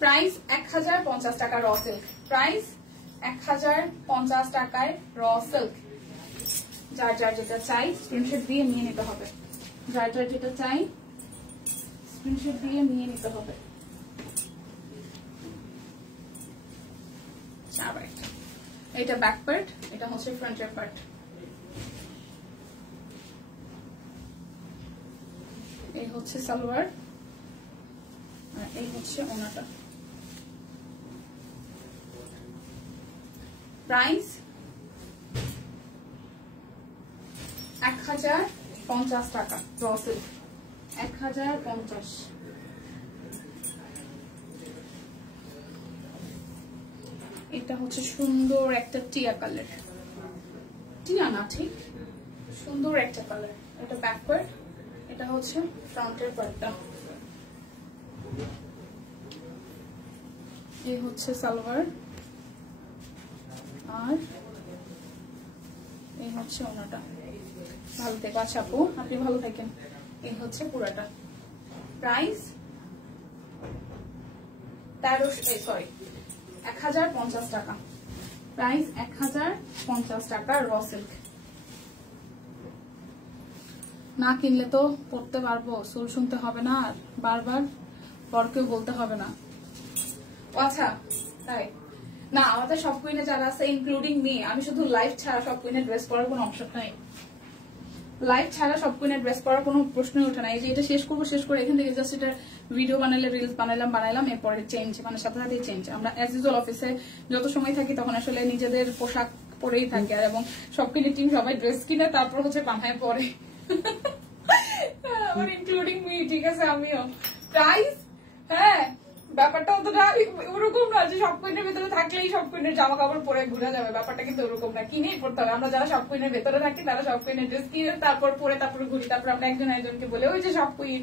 প্রাইস 1050 টাকা র সিল্ক, প্রাইস 1050 টাকায় র সিল্ক। যার যার যেটা চাই স্ক্রিনশট দিয়ে নিয়ে নিতে হবে, যার যার যেটা চাই স্ক্রিনশট দিয়ে নিয়ে নিতে হবে। এটা ব্যাক পার্ট, এটা হচ্ছে ফ্রন্টের পার্ট। এই হচ্ছে সালোয়ার, আর এই হচ্ছে ওনাটা। প্রাইস 1050 টাকা, র সিল্ক 1050। এটা হচ্ছে সুন্দর একটা টিয়া কালার, টিয়া না ঠিক, সুন্দর একটা কালার। এটা ব্যাক পার্ট, এটা হচ্ছে ফ্রন্টের পার্টটা। এই হচ্ছে সালোয়ার, আর এই হচ্ছে ওনাটা। ভালো থেকে আচ্ছা আপু, আপনি ভালো থাকেন। এই হচ্ছে পুরাটা। প্রাইস 1050 টাকা। প্রাইস 1050 টাকা। র সিল্ক না কিনলে তো পড়তে পারবো, সোল শুনতে হবে না আর বারবার, পরকেও বলতে হবে না। আচ্ছা তাই না, আমাদের সব কুইনে যারা আছে ইনক্লুডিং মি, আমি শুধু লাইভ ছাড়া সব কুইনের ড্রেস পরার কোনো অপশন নাই। লাইভ ছাড়া সব কুইনের ড্রেস পরার কোনো প্রশ্নই ওঠে না। এই যে এটা শেষ করবো, শেষ করে এখান থেকে জাস্ট এটা ভিডিও বানালে, রিলস বানাইলাম, এরপরে চেঞ্জ, মানে সাথে সাথে চেঞ্জ। আমরা অ্যাজ ইউজুয়াল অফিসে যত সময় থাকি তখন আসলে নিজেদের পোশাক পরেই থাকি, আর এবং সব কুইনের টিম সবাই ড্রেস কিনে তারপর হচ্ছে বানায় পরে, আমার ইনক্লুডিং মি, ঠিক আছে আমিও। প্রাইস হ্যাঁ ব্যাপারটা অতটা ওরকম না যে সব কুইনের ভেতরে থাকলেই সব কুইনের জামা কাপড় পরে ঘুরে যাবে, ব্যাপারটা কিন্তু ওরকম না, কিনেই পড়তে হবে। আমরা যারা সব কুইনের ভেতরে থাকি তারা সব কুইনের ড্রেস কিনে তারপর পরে তারপর ঘুরি, তারপর আমরা একজন একজনকে বলে ওই যে সব কুইন,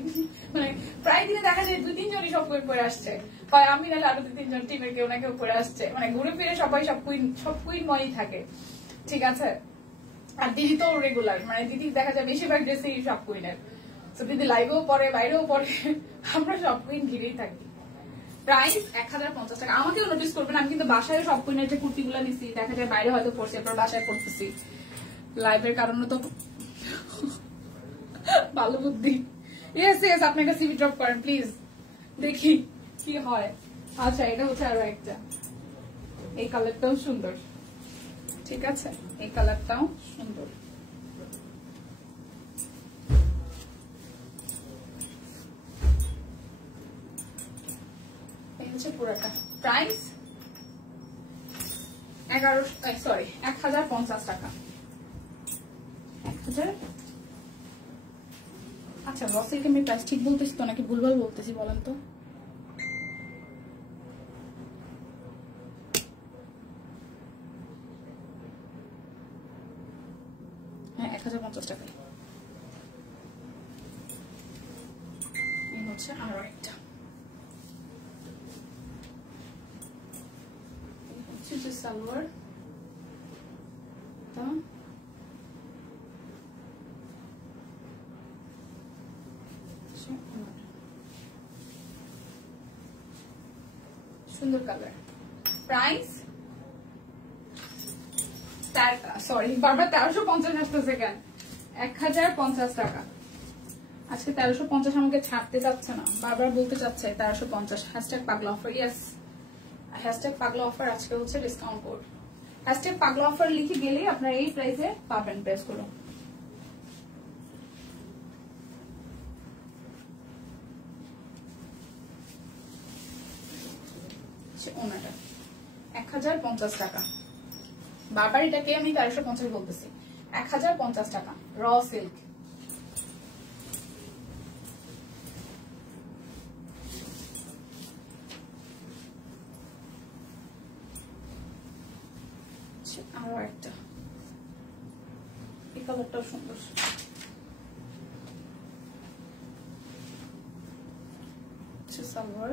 মানে প্রায় দিনে দেখা যায় 2-3 জনই সব কুইন পরে আসছে, হয় আমি নাহলে আরো 2-3 জন টিমের কেউ না কেউ পরে আসছে, মানে ঘুরে ফিরে সবাই সব কুইনময়ই থাকে, ঠিক আছে। আর দিদি তো রেগুলার, মানে দিদি দেখা যায় বেশিরভাগ ড্রেসেই সব কুইনের, তো দিদি লাইভেও পরে বাইরেও পরে, আমরা সব কুইন ঘিরেই থাকি। প্রাইস 1050 টাকা। আমাকেও নোটিস করবেন, আমি কিন্তু বাসায় সব কুইনের যে কুর্তিগুলো নিচ্ছি দেখা যায় বাইরে হয়তো পড়ছি, এরপর বাসায় পড়তেছি, লাইভের কারণে তো ভালো বুদ্ধি। ইয়েস ইয়েস, আপনি একটা সিভি ড্রপ করেন প্লিজ, দেখি কি হয়। আচ্ছা এটা হচ্ছে আরো একটা, এই কালারটাও সুন্দর, ঠিক আছে, এই কালারটাও সুন্দর। পুরাটা। প্রাইস 1050 টাকা। 1000। আচ্ছা র সিল্ক আমি প্রাইস ঠিক বলতেছি তো নাকি ভুলভাল বলতেছি বলেন তো? হ্যাঁ 1050 টাকা। এই হচ্ছে আরো একটা, সালোয়ার, সুন্দর কালার। প্রাইস সরি বারবার 1350 আসতেছে কেন? 1050 টাকা। আজকে 1350 আমাকে ছাড়তে যাচ্ছে না, বারবার বলতে চাচ্ছে 1350। হ্যাশট্যাগ পাগলা অফার, ইয়েস হ্যাশট্যাগ পাগলা অফার, আজকে হচ্ছে ডিসকাউন্ট কোড। হ্যাশট্যাগ পাগলা অফার লিখে গেলেই আপনারা এই প্রাইসে পাবেন প্রেস করুন। ওনাটা 1050 টাকা। বারবার এটাকে আমি 1350 বলতেছি। 1050 টাকা র সিল্ক। আরো একটা, এই কালারটাও সুন্দর। সালোয়ার,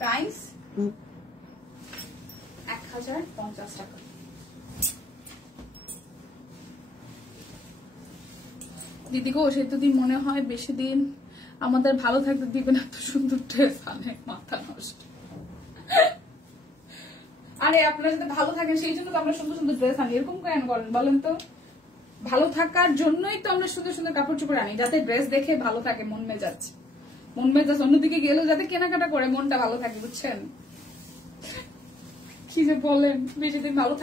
প্রাইস 1050 টাকা। দিদি গো সেতুদি মনে হয় বেশি দিন আমাদের ভালো থাকতে দিবেন, এত সুন্দর ড্রেস আনে, মাথা নষ্ট। আরে আপনারা যদি ভালো থাকেন সেই জন্য তো আমরা সুন্দর সুন্দর ড্রেস আনি, এরকম কেন করেন বলেন তো? ভালো থাকার জন্যই তো আমরা সুন্দর সুন্দর কাপড় চোপড় আনি, যাতে ড্রেস দেখে ভালো থাকে মন মেজাজ। অন্যদিকে গেলেও যাতে কেনাকাটা করে মনটা ভালো থাকে, বুঝছেন কি যে বলেন? বেশি দিন ভালো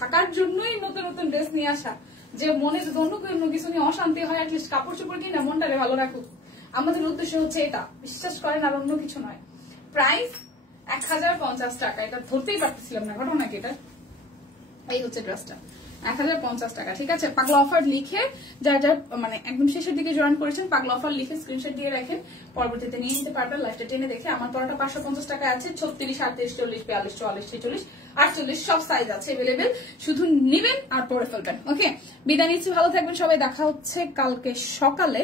থাকার জন্যই নতুন নতুন ড্রেস নিয়ে আসা, যে মনে যদি অন্য কিছু নিয়ে অশান্তি হয় অ্যাটলিস্ট কাপড় চোপড় কিনে মনটারে ভালো রাখুক। আমাদের উদ্দেশ্য হচ্ছে এটা, বিশ্বাস করেন, আর অন্য কিছু নয়। প্রাইস 1050 টাকা। এটা ধরতেই পারতেছিলাম না, ঘটনা কি এটা? এই হচ্ছে ড্রেসটা 1050 টাকা। ঠিক আছে, পাগলা অফার লিখে যারা যারা মানে একদম শেষের দিকে জয়েন করেছেন পাগলা অফার লিখে স্ক্রিনশট দিয়ে রাখেন, পরবর্তীতে নিয়ে নিতে পারবেন। লাইফটা টেনে দেখে আমার পরটা 550 টাকা আছে। 36, 38, 40, 42, 44, 46, 48 সব সাইজ আছে এভেলেবেল, শুধু নিবেন আর পরে ফেলবেন। ওকে, বিদায় নিচ্ছি, ভালো থাকবেন সবাই, দেখা হচ্ছে কালকে সকালে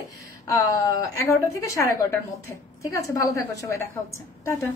11টা থেকে 11:30টার মধ্যে। ঠিক আছে, ভালো থাকবেন সবাই, দেখা হচ্ছে, টাটা।